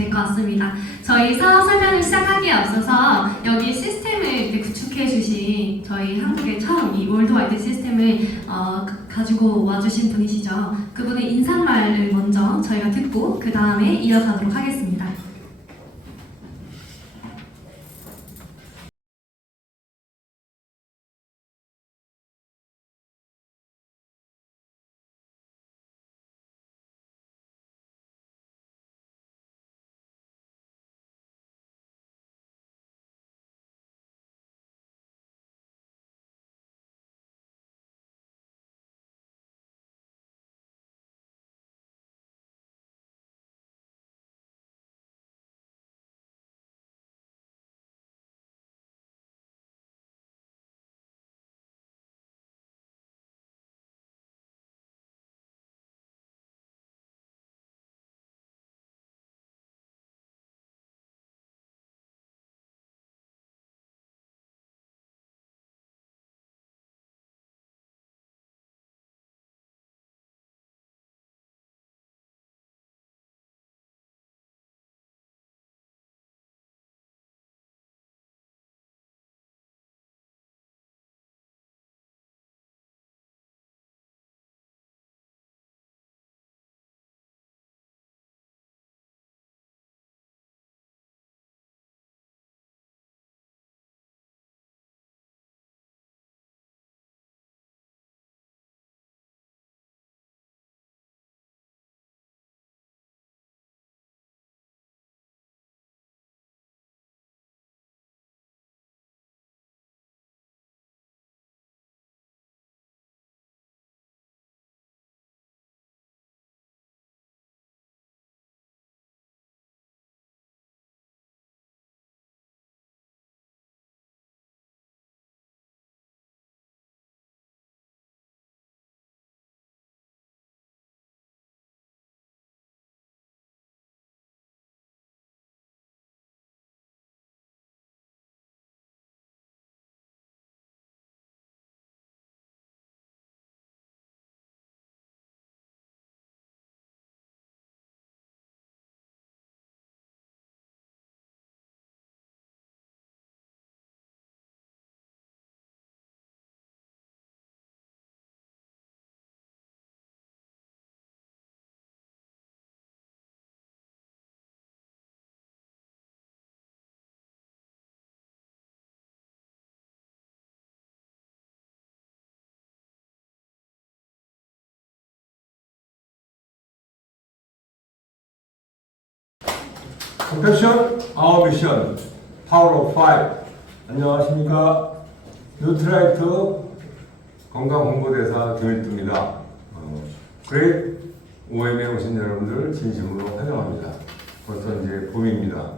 될 것 같습니다. 저희 사업 설명을 시작하기에 앞서서 여기 시스템을 이렇게 구축해 주신 저희 한국의 처음 이 월드와이드 시스템을 가지고 와주신 분이시죠. 그분의 인사말을 먼저 저희가 듣고 그 다음에 이어가도록 하겠습니다. Compassion, our mission, Power of Five. 안녕하십니까. 뉴트라이트 건강홍보대사 김일두입니다. 그레이트 OM에 오신 여러분들 진심으로 환영합니다. 벌써 이제 봄입니다.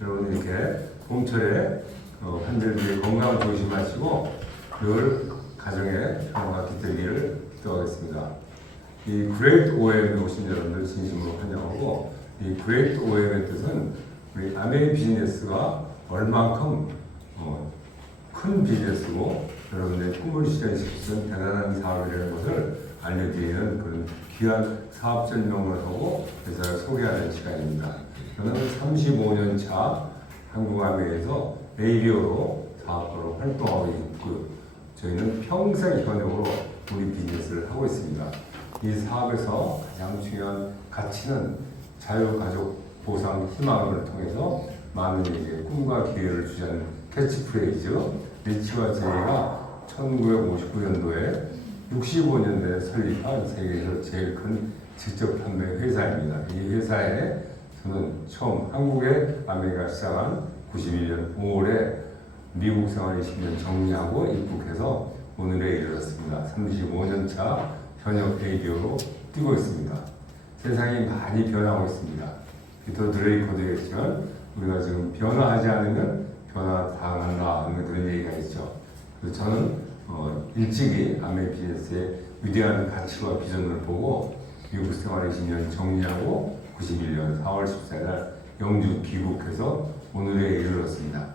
여러분 이렇게 봄철에 환절기에 건강 조심하시고 늘 가정의 평화가 깃들기를 기도하겠습니다. 이 그레이트 OM에 오신 여러분들 진심으로 환영하고 이 그레이트 OM의 뜻은 우리 아메이 비즈니스가 얼만큼 큰 비즈니스고 여러분의 꿈을 실현시킬 수 있는 대단한 사업이라는 것을 알려드리는 그런 귀한 사업 설명을 하고 회사를 소개하는 시간입니다. 저는 35년 차 한국아메이에서 ABO로 사업가로 활동하고 있고요. 저희는 평생 현역으로 우리 비즈니스를 하고 있습니다. 이 사업에서 가장 중요한 가치는 자유가족 보상 희망을 통해서 많은 이제 꿈과 기회를 주자는 캐치프레이즈 리치와 제이가 1959년도에 65년도에 설립한 세계에서 제일 큰 직접 판매 회사입니다. 이 회사에 저는 처음 한국에 아메리카 시작한 91년 5월에 미국 생활 20년 정리하고 입국해서 오늘에 이르렀습니다. 35년 차 현역 ABO로 뛰고 있습니다. 세상이 많이 변하고 있습니다. 피터 드레이커도 얘기했지만 우리가 지금 변화하지 않으면 변화당한다 하는 그런 얘기가 있죠. 그래서 저는 일찍이 아메이 비즈니스의 위대한 가치와 비전을 보고 미국 생활 20년 정리하고 91년 4월 14일 날 영주 귀국해서 오늘에 이르렀습니다.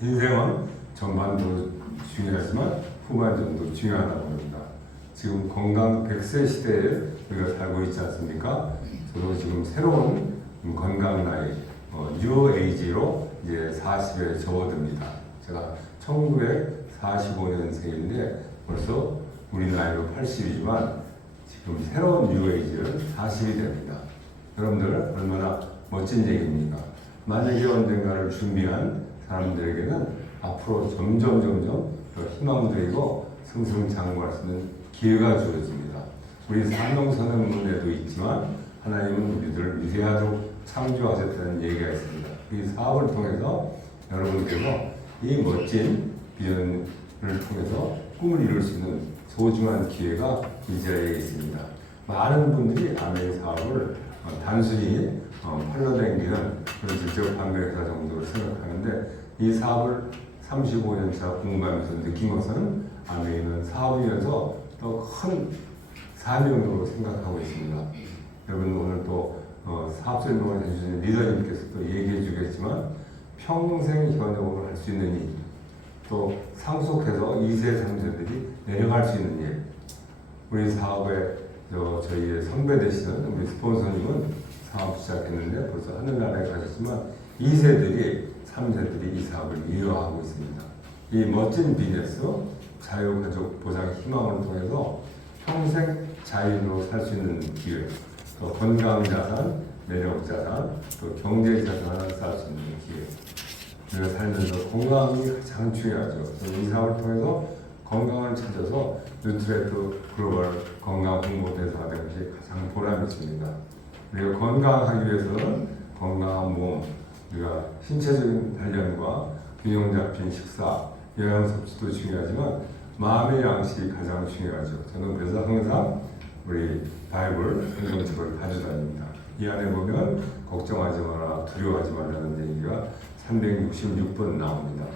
인생은 전반도 중요하지만 후반전도 중요하다고 합니다. 지금 건강 100세 시대에 우리가 살고 있지 않습니까? 저도 지금 새로운 건강 뉴 에이지로 이제 40에 접어듭니다. 제가 1945년생인데 벌써 우리 나이로 80이지만 지금 새로운 뉴 에이지는 40이 됩니다. 여러분들 얼마나 멋진 얘기입니까? 만약에 언젠가를 준비한 사람들에게는 앞으로 점점 더 희망적이고 승승장구할 수 있는 기회가 주어집니다. 우리 사명선언문에도 있지만 하나님은 우리들을 위대하도록 창조하셨다는 얘기가 있습니다. 이 사업을 통해서 여러분께서 이 멋진 비전을 통해서 꿈을 이룰 수 있는 소중한 기회가 이 자리에 있습니다. 많은 분들이 아멘 사업을 단순히 팔로 당기는 그런 직접 판매회사 정도로 생각하는데 이 사업을 35년차 공부하면서 느낀 것은 아멘은 사업이면서 더 큰 사명으로 생각하고 있습니다. 여러분 오늘 또 사업 설명을 해주신 리더님께서 또 얘기해 주겠지만 평생 현역으로 할 수 있는 일, 또 상속해서 2세, 3세들이 내려갈 수 있는 일, 우리 사업에 저희의 선배 되시는 우리 스폰서님은 사업 시작했는데 벌써 하늘나라에 가셨지만 2세들이, 3세들이 이 사업을 이어하고 있습니다. 이 멋진 비즈니스, 자유가족 보장 희망을 통해서 평생 자유로 살 수 있는 기회, 또 건강자산, 매력자산, 또 경제자산을 쌓을 수 있는 기회. 우리가 살면서 건강이 가장 중요하죠. 이 사업을 통해서 건강을 찾아서 뉴트레트 글로벌 건강 홍보대사가 된 것이 가장 보람이 있습니다. 우리가 건강하기 위해서는 건강한 몸, 우리가 신체적인 단련과 균형 잡힌 식사, 영양 섭취도 중요하지만 마음의 양식이 가장 중요하죠. 저는 그래서 항상 우리 바이블 성경책을 가져다닙니다. 이 안에 보면 걱정하지 마라, 두려워하지 말라는 얘기가 366번 나옵니다.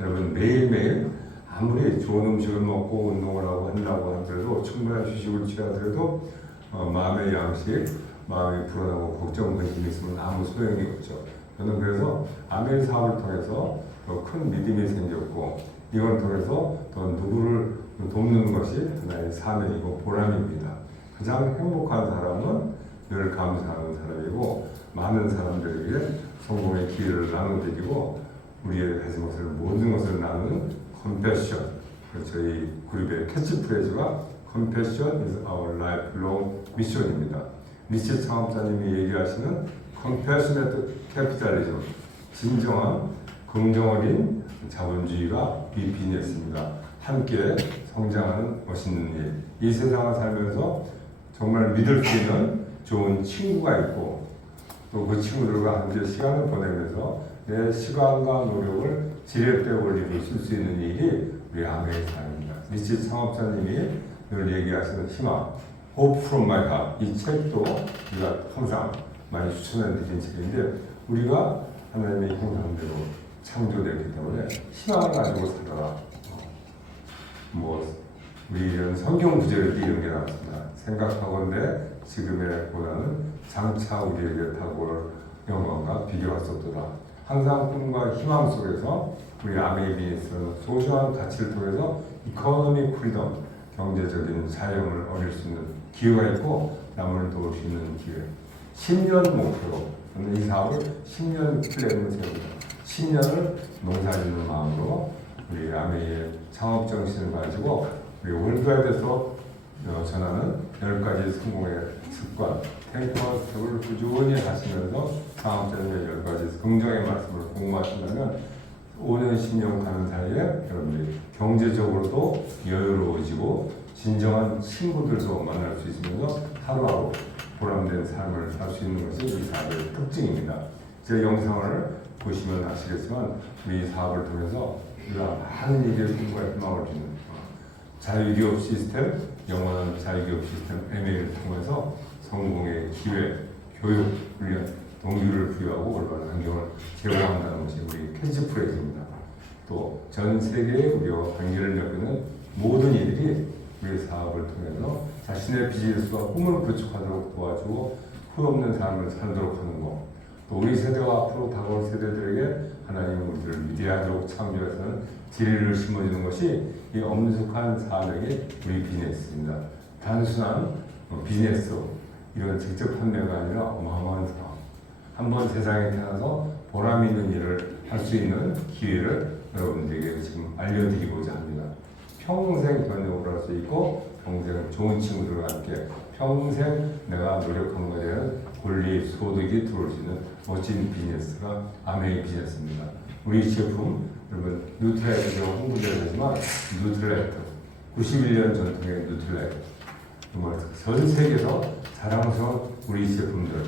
여러분 매일매일 아무리 좋은 음식을 먹고 운동을 하고 한다고 하더라도 충분한 휴식을 취하더라도 마음의 양식, 마음이 불안하고 걱정 근심이 있으면 아무 소용이 없죠. 저는 그래서 아멘 사업을 통해서 더 큰 믿음이 생겼고 이걸 통해서 더 누구를 돕는 것이 하나의 사명이고 보람입니다. 가장 행복한 사람은 늘 감사하는 사람이고 많은 사람들에게 성공의 기회를 나눠드리고 우리의 가진 것을 모든 것을 나누는 컴패션, 저희 그룹의 캐치프레이즈가 Compassion is our lifelong mission입니다. 미치 창업자님이 얘기하시는 Compassionate Capitalism, 진정한 긍정 어린 자본주의가 이 비즈니스입니다. 함께 성장하는 멋있는 일. 이 세상을 살면서 정말 믿을 수 있는 좋은 친구가 있고 또 그 친구들과 함께 시간을 보내면서 내 시간과 노력을 지렛대 올리고 쓸 수 있는 일이 우리 아멘의 삶입니다. 미치 창업자님이 늘 얘기하시는 희망, Hope from my heart. 이 책도 우리가 항상 많이 추천해 드린 책인데 우리가 하나님의 형상대로 창조되기 때문에 희망을 가지고 살아라. 우리 이런 성경 구절에도 이런 게 나왔습니다. 생각하건대 지금의 고난은 장차 우리에게 다가올 영광과 비교할 수 없도다. 항상 꿈과 희망 속에서 우리 아멘의 비즈니스는 소중한 가치를 통해서 이코노미 프리덤, 경제적인 자유를 얻을 수 있는 기회가 있고 남을 도울 수 있는 기회. 10년 목표로 저는 이 사업을 10년 플랜을 세웁니다. 10년을 농사짓는 마음으로 우리 아멘의 창업 정신을 가지고 우리 월드와이드에서 전하는 10가지 성공의 습관, 탱크와 스텝을 꾸준히 하시면서 창업자님의 10가지 긍정의 말씀을 공부하신다면 5년, 10년 가는 사이에 여러분들이 경제적으로도 여유로워지고 진정한 친구들도 만날 수 있으면서 하루하루 보람된 삶을 살 수 있는 것이 이 사업의 특징입니다. 제 영상을 보시면 아시겠지만 우리 사업을 통해서 우리가 많은 일의 꿈과 희망을 주는 자유기업 시스템, 영원한 자유기업 시스템 MA를 통해서 성공의 기회, 교육, 훈련, 동기를 부여하고 올바른 환경을 제공한다는 것이 우리 캐치프레이즈입니다. 또 전 세계의 우리와 관계를 맺는 모든 이들이 우리 사업을 통해서 자신의 비즈니스와 꿈을 구축하도록 도와주고 후회 없는 삶을 살도록 하는 것. 또 우리 세대와 앞으로 다가올 세대들에게 하나님은 우리를 위대하도록 창조해서는 지혜를 심어주는 것이 이 엄숙한 사명이 우리 비즈니스입니다. 단순한 비즈니스, 이런 직접 판매가 아니라 어마어마한 사업. 한번 세상에 태어나서 보람 있는 일을 할 수 있는 기회를 여러분들에게 지금 알려드리고자 합니다. 평생 번역을 할 수 있고 평생 좋은 친구들과 함께 평생 내가 노력한 것에 대한 권리, 소득이 들어올 수 있는 멋진 비즈니스가 아메이 비즈니스입니다. 우리 제품, 여러분 뉴트라이트가 홍보되어 하지만 뉴트라이트 91년 전통의 뉴트라이트 정말 전 세계에서 자랑스러운 우리 제품들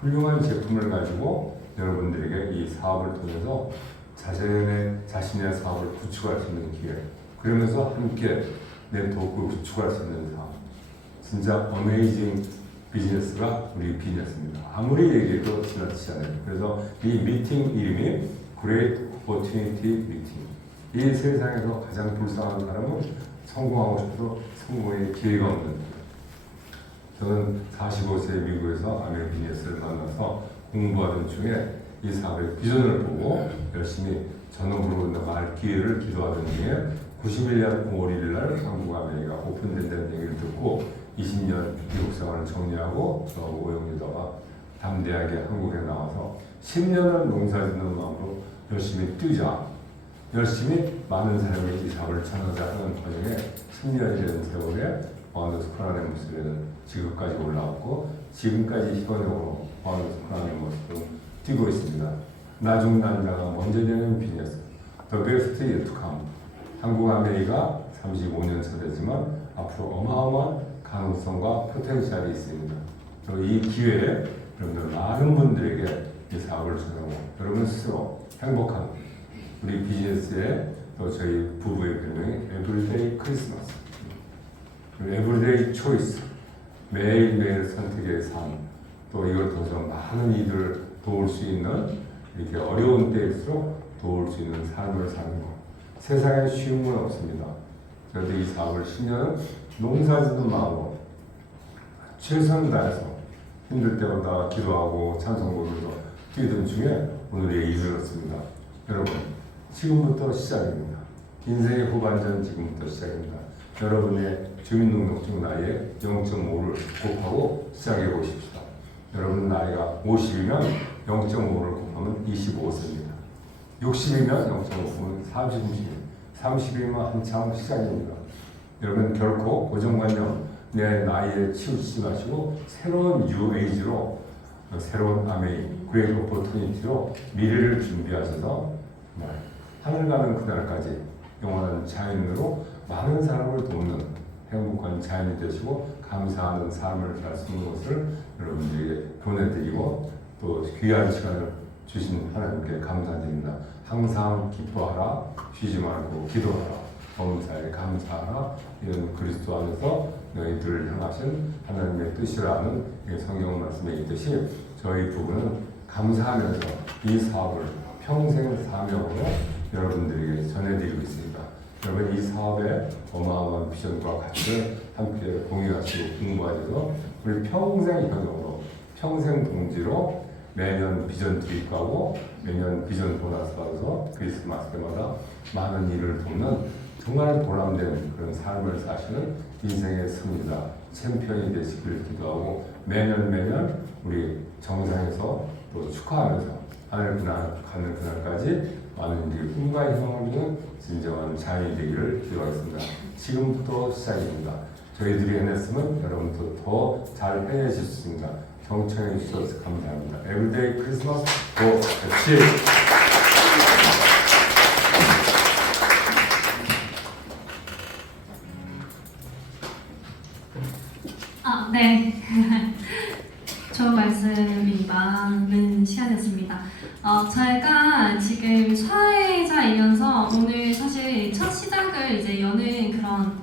훌륭한 제품을 가지고 여러분들에게 이 사업을 통해서 자신의 사업을 구축할 수 있는 기회 그러면서 함께 네트워크를 구축할 수 있는 사업 진짜 어메이징 비즈니스가 우리 비즈니스입니다. 아무리 얘기해도 지나치지 않아요. 그래서 이 미팅 이름이 Great Opportunity Meeting 이 세상에서 가장 불쌍한 사람은 성공하고 싶어도 성공의 기회가 없는 저는 45세 미국에서 아메리칸 비즈니스를 만나서 공부하던 중에 이 사업의 비전을 보고 열심히 전업으로 나갈 기회를 기도하던 중에 91년 5월 1일 날 한국 아메리카 오픈된다는 얘기를 듣고 20년 미국 생활을 정리하고 저 오영유다가 담대하게 한국에 나와서 10년을 농사짓는 마음으로 열심히 뛰자 열심히 많은 사람이 이 사업을 찾아자 하는 과정에 10년이라는 세월에 바운더스 코란의 모습에는 지금까지 올라왔고 지금까지 희망적으로 바운더스 코란의 모습으로 뛰고 있습니다. 나중난자가 먼저 되는 비즈니스 The best yet to come 한국 아메리카 35년 차되지만 앞으로 어마어마한 가능성과 포텐셜이 있습니다. 이 기회에 여러분들 많은 분들에게 이 사업을 전하고 여러분 스스로 행복한 우리 비즈니스의 또 저희 부부의 별명이 에브리데이 크리스마스 에브리데이 초이스 매일매일 선택의 삶 또 이걸 통해서 많은 이들을 도울 수 있는 이렇게 어려운 때일수록 도울 수 있는 삶을 사는 것 세상에 쉬운 건 없습니다. 그래도 이 사업을 10년 농사짓는 마음으로 최선을 다해서 힘들 때마다 기도하고 찬송부르면서 뛰던 중에 오늘에 이르렀습니다. 여러분 지금부터 시작입니다. 인생의 후반전 지금부터 시작입니다. 여러분의 주민등록증 나이에 0.5를 곱하고 시작해 보십시다. 여러분 나이가 50이면 0.5를 곱하면 25세입니다. 60이면 0.5는 30이면 한참 시작입니다. 여러분 결코 고정관념 내 나이에 치우치지 마시고 새로운 뉴 에이지로 새로운 아메이 그레이트 오퍼튜니티로 미래를 준비하셔서 하늘 가는 그날까지 영원한 자연으로 많은 사람을 돕는 행복한 자연이 되시고 감사하는 삶을 살 수 있는 것을 여러분들에게 보내드리고 또 귀한 시간을 주신 하나님께 감사드립니다. 항상 기뻐하라 쉬지 말고 기도하라 범사에 감사하라 이런 그리스도 안에서 너희들을 향하신 하나님의 뜻이라는 성경 말씀에 있듯이 저희 부부는 감사하면서 이 사업을 평생 사명으로 여러분들에게 전해드리고 있습니다. 여러분 이 사업의 어마어마한 비전과 가치를 함께 공유하시고 공부하셔서 우리 평생 현역으로 평생 동지로 매년 비전 투입하고 매년 비전 보너스 받아서 크리스마스 때마다 많은 일을 돕는 정말 보람된 그런 삶을 사시는 인생의 승리자 챔피언이 되시길 기도하고 매년 우리 정상에서 또 축하하면서 하늘 가는 그날까지 많은 이들이 꿈과 희망을 주는 진정한 자연이 되기를 기도하겠습니다. 지금부터 시작입니다. 저희들이 해냈으면 여러분도 더 잘 해내실 수 있습니다. 경청해 주셔서 감사합니다. 에브리데이 크리스마스 고 같이 네. 좋은 말씀이 많은 시간이었습니다. 저희가 지금 사회자이면서 오늘 사실 첫 시작을 이제 여는 그런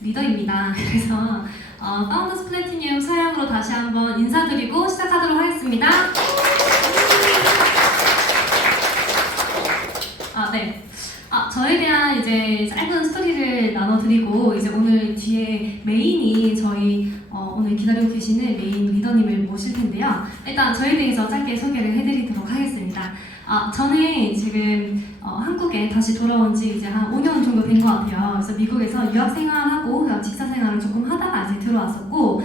리더입니다. 그래서 파운더스 플래티늄 사양으로 다시 한번 인사드리고 시작하도록 하겠습니다. 네. 저에 대한 이제 짧은 스토리를 나눠드리고 이제 오늘 뒤에 메인이 저희 오늘 기다리고 계시는 메인 리더님을 모실 텐데요. 일단 저에 대해서 짧게 소개를 해드리도록 하겠습니다. 저는 지금 한국에 다시 돌아온 지 이제 한 5년 정도 된 것 같아요. 그래서 미국에서 유학 생활하고 직장 생활을 조금 하다가 이제 들어왔었고,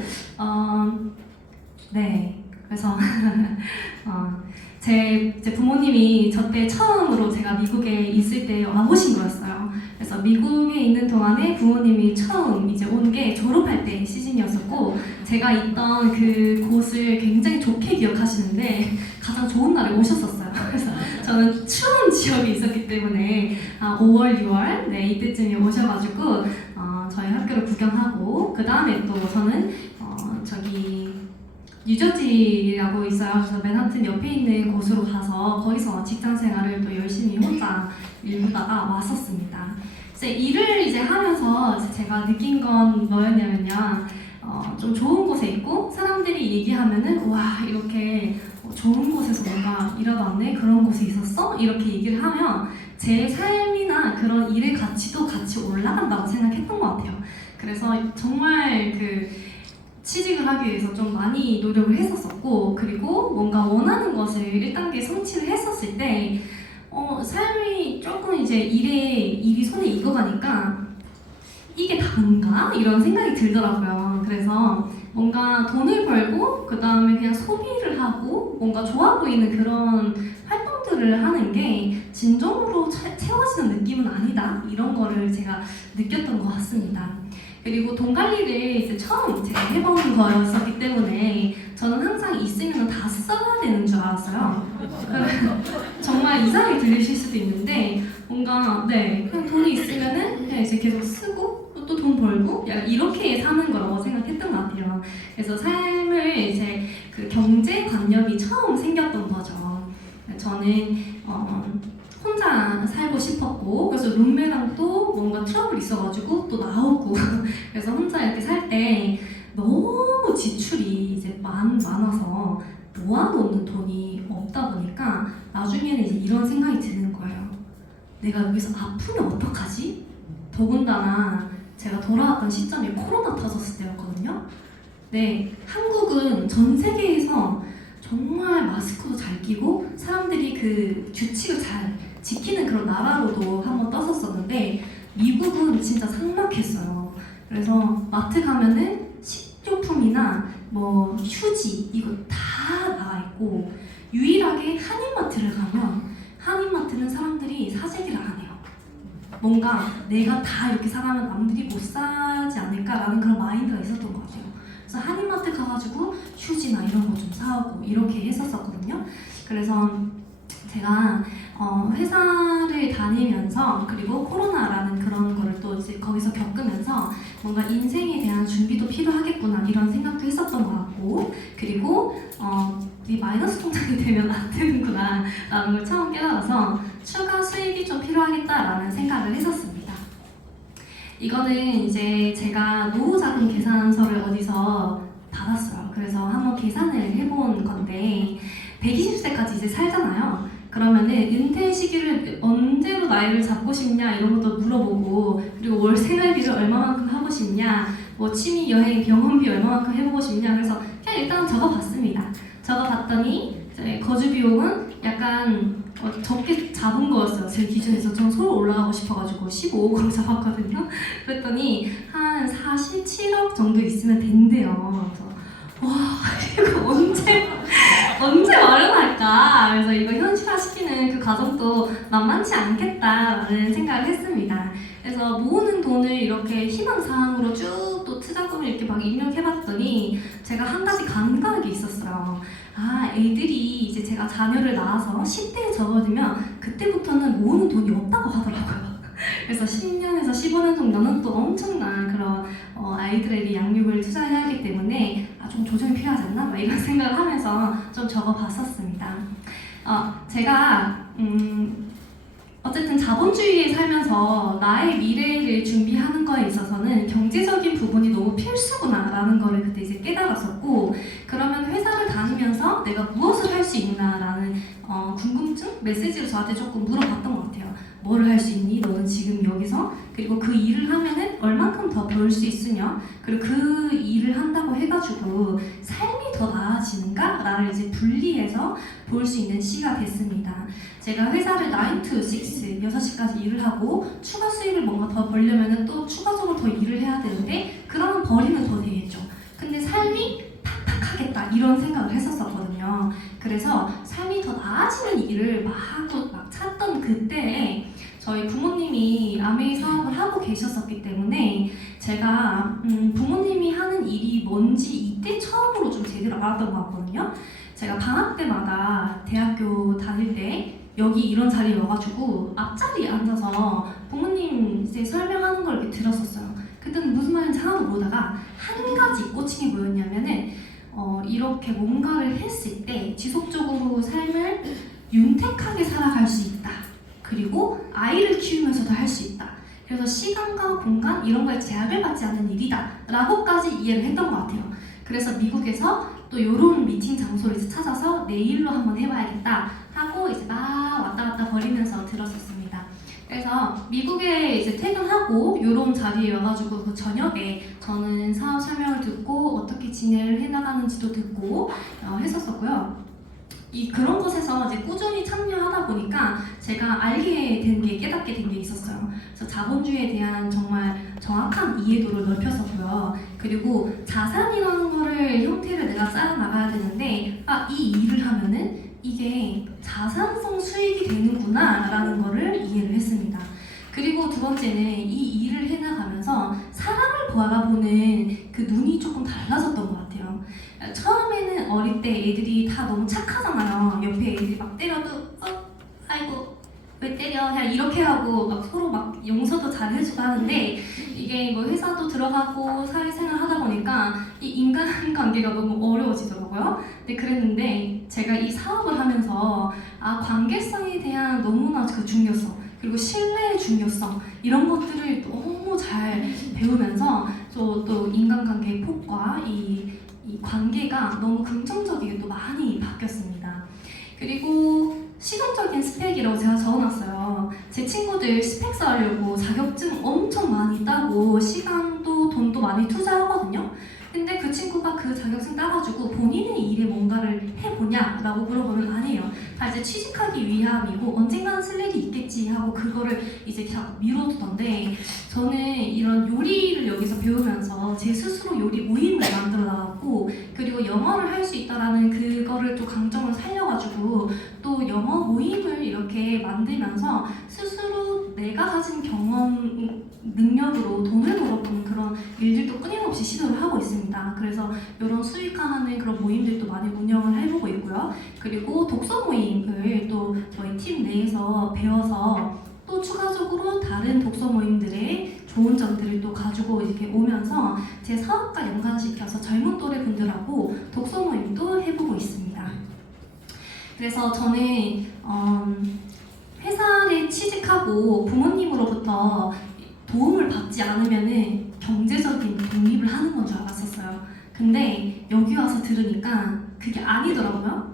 네. 그래서 제 이제 부모님이 저 때 처음으로 제가 미국에 있을 때 와보신 거였어요. 그래서 미국에 있는 동안에 부모님이 처음 이제 온 게 졸업할 때 시즌이었었고, 제가 있던 그 곳을 굉장히 좋게 기억하시는데 가장 좋은 날에 오셨었어요. 그래서 저는 추운 지역에 있었기 때문에 5월, 6월 네 이때쯤에 오셔가지고 저희 학교를 구경하고, 그 다음에 또 저는 저기 뉴저지라고 있어요. 그래서 맨하튼 옆에 있는 곳으로 가서 거기서 직장 생활을 또 열심히 혼자 일구다가 왔었습니다. 이제 일을 이제 하면서 제가 느낀 건 뭐였냐면요. 좀 좋은 곳에 있고 사람들이 얘기하면은 와 이렇게 좋은 곳에서 뭔가 일하다 왔네, 그런 곳에 있었어? 이렇게 얘기를 하면 제 삶이나 그런 일의 가치도 같이 올라간다고 생각했던 것 같아요. 그래서 정말 취직을 하기 위해서 좀 많이 노력을 했었었고, 그리고 뭔가 원하는 것을 1단계 성취를 했었을 때 삶이 조금 이제 일이 손에 익어가니까 이게 다인가? 이런 생각이 들더라고요. 그래서 뭔가 돈을 벌고 그 다음에 그냥 소비를 하고 뭔가 좋아 보이는 그런 활동들을 하는 게 진정으로 채워지는 느낌은 아니다, 이런 거를 제가 느꼈던 것 같습니다. 그리고 돈 관리를 이제 처음 제가 해보는 거였었기 때문에 저는 항상 있으면 다 써야 되는 줄 알았어요. 정말 이상하게 들리실 수도 있는데 뭔가 그냥 돈이 있으면은 그냥 이제 계속 쓰고 또 돈 벌고 약간 이렇게 사는 거라고 생각했던 것 같아요. 그래서 삶을 이제 그 경제관념이 처음 생겼던 거죠. 저는 혼자 살고 싶었고, 그래서 룸메랑 또 뭔가 트러블이 있어가지고 또 나오고 그래서 혼자 이렇게 살 때 너무 지출이 이제 많아서 모아놓는 돈이 없다 보니까 나중에는 이제 이런 생각이 드는 거예요. 내가 여기서 아프면 어떡하지? 더군다나 제가 돌아왔던 시점이 코로나 터졌을 때였거든요. 네, 한국은 전 세계에서 정말 마스크도 잘 끼고 사람들이 그 규칙을 잘 지키는 그런 나라로도 한번 떴었었는데, 미국은 진짜 삭막했어요. 그래서 마트 가면은 식료품이나 뭐 휴지 이거 다 나와 있고, 유일하게 한인마트를 가면 한인마트는 사람들이 사재기를 안 해요. 뭔가 내가 다 이렇게 사가면 남들이 못 사지 않을까라는 그런 마인드가 있었던 것 같아요. 그래서 한인마트 가가지고 휴지나 이런 거 좀 사오고 이렇게 했었거든요. 그래서 제가 회사를 다니면서 그리고 코로나라는 그런 거를 또 이제 거기서 겪으면서 뭔가 인생에 대한 준비도 필요하겠구나 이런 생각도 했었던 것 같고, 그리고 이 마이너스 통장이 되면 안 되는구나 라는 걸 처음 깨달아서 추가 수입이 좀 필요하겠다라는 생각을 했었습니다. 이거는 이제 제가 노후자금 계산서를 어디서 받았어요. 그래서 한번 계산을 해본 건데 120세까지 이제 살잖아요. 그러면은 은퇴 시기를 언제로 나이를 잡고 싶냐 이런 것도 물어보고, 그리고 월 생활비를 얼마만큼 하고 싶냐, 뭐 취미, 여행, 병원비 얼마만큼 해보고 싶냐, 그래서 그냥 일단 적어봤습니다. 적어봤더니 이제 거주 비용은 약간 적게 잡은 거였어요. 제 기준에서. 전 서울 올라가고 싶어가지고 15억으로 잡았거든요. 그랬더니 한 47억 정도 있으면 된대요. 그래서 와 이거 언제 마련할까? 그래서 이거 현실화시키는 그 과정도 만만치 않겠다라는 생각을 했습니다. 그래서 모으는 돈을 이렇게 희망사항으로 쭉 또 투자금을 이렇게 막 입력해봤더니 제가 한 가지 간과한 게 있었어요. 애들이 이제 제가 자녀를 낳아서 10대에 접어들면 그때부터는 모으는 돈이 없다고 하더라고요. 그래서 10년에서 15년 정도는 또 엄청난 그런 아이들에게 양육을 투자해야 하기 때문에 좀 조정이 필요하지 않나? 막 이런 생각을 하면서 좀 적어봤었습니다. 제가 어쨌든 자본주의에 살면서 나의 미래를 준비하는 거에 있어서는 경제적인 부분이 너무 필수구나 라는 거를 그때 이제 깨달았었고, 그러면 회사를 다니면서 내가 무엇을 할 수 있나 라는 궁금증? 메시지로 저한테 조금 물어봤던 것 같아요. 뭐를 할 수 있니? 너는 지금 여기서? 그리고 그 일을 하면은 얼만큼 더 벌 수 있으냐? 그리고 그 일을 한다고 해가지고 삶이 더 나아지는가? 라를 이제 분리해서 볼 수 있는 시가 됐습니다. 제가 회사를 9 to 6, 6시까지 일을 하고 추가 수입을 뭔가 더 벌려면은 또 추가적으로 더 일을 해야 되는데 그러면 버리면 더 되겠죠. 근데 삶이 탁 하겠다 이런 생각을 했었거든요. 그래서 삶이 더 나아지는 일을 막 찾던 그때에 저희 부모님이 아메이 사업을 하고 계셨었기 때문에 제가 부모님이 하는 일이 뭔지 이때 처음으로 좀 제대로 알았던 것 같거든요. 제가 방학 때마다 대학교 다닐 때 여기 이런 자리에 와가지고 앞자리에 앉아서 부모님 이제 설명하는 걸 이렇게 들었었어요. 그때는 무슨 말인지 하나도 모르다가 한 가지 꽂힌 게 뭐였냐면은 이렇게 뭔가를 했을 때 지속적으로 삶을 윤택하게 살아갈 수 있다. 그리고 아이를 키우면서도 할 수 있다. 그래서 시간과 공간 이런 거에 제약을 받지 않는 일이다 라고까지 이해를 했던 것 같아요. 그래서 미국에서 또 이런 미팅 장소를 이제 찾아서 내일로 한번 해봐야겠다 하고 이제 막 왔다 갔다 거리면서 들었었습니다. 그래서 미국에 이제 퇴근하고 이런 자리에 와가지고 그 저녁에 저는 사업 설명을 듣고 어떻게 진행을 해나가는지도 듣고 했었었고요. 그런 곳에서 이제 꾸준히 참여하다 보니까 제가 알게 된 게, 깨닫게 된 게 있었어요. 그래서 자본주의에 대한 정말 정확한 이해도를 넓혔었고요. 그리고 자산이라는 거를 형태를 내가 쌓아 나가야 되는데 이 일을 하면은 이게 자산성 수익이 되는구나 라는 거를 이해를 했습니다. 그리고 두 번째는 이 일을 해나가면서 사람을 바라보는 그 눈이 조금 달라졌던 것 같아요. 처음에는 어릴 때 애들이 다 너무 착하잖아요. 옆에 애들이 막 때려도 아이고 왜 때려 그냥 이렇게 하고 막 서로 막 용서도 잘 해주고 하는데 이게 뭐 회사도 들어가고 사회생활 하다 보니까 이 인간관계가 너무 어려워지더라고요. 근데 그랬는데 제가 이 사업을 하면서 관계성에 대한 너무나 그 중요성 그리고 신뢰의 중요성 이런 것들을 너무 잘 배우면서 또 인간관계의 폭과 이 관계가 너무 긍정적이게 또 많이 바뀌었습니다. 그리고 실용적인 스펙이라고 제가 적어놨어요. 제 친구들 스펙 쌓으려고 자격증 엄청 많이 따고 시간도 돈도 많이 투자하거든요. 근데 그 친구가 그 자격증 따가지고 본인의 일에 뭔가를 해보냐라고 물어보면 아니에요. 다 이제 취직하기 위함이고 언젠가는 쓸 일이 있겠지 하고 그거를 이제 자꾸 미뤄두던데 저는 이런 요리를 여기서 배우면서 제 스스로 요리 모임을 만들어 나갔고 그리고 영어를 할 수 있다라는 그거를 또 강점을 살려가지고 또 영어 모임을 이렇게 만들면서 스스로 내가 가진 경험 능력으로 돈을 벌어보는 그런 일들도 끊임없이 시도를 하고 있습니다. 그래서 이런 수익화하는 그런 모임들도 많이 운영을 해보고 있고요. 그리고 독서 모임을 또 저희 팀 내에서 배워서 또 추가적으로 다른 독서 모임들의 좋은 점들을 또 가지고 이렇게 오면서 제 사업과 연관시켜서 젊은 또래 분들하고 독서 모임도 해보고 있습니다. 그래서 저는 회사에 취직하고 부모님으로부터 도움을 받지 않으면은 경제적인 독립을 하는 건 줄 알았었어요. 근데 여기 와서 들으니까 그게 아니더라고요.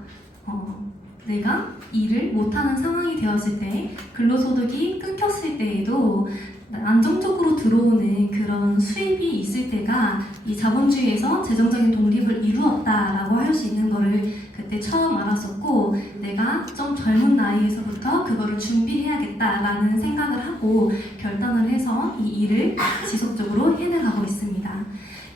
내가 일을 못하는 상황이 되었을 때 근로소득이 끊겼을 때에도 안정적으로 들어오는 그런 수입이 있을 때가 이 자본주의에서 재정적인 독립을 이루었다라고 할 수 있는 거를 그때 처음 알았었고 내가 좀 젊은 나이에서부터 그거를 준비해야겠다라는 생각을 하고 결단을 해서 이 일을 지속적으로 해나가고 있습니다.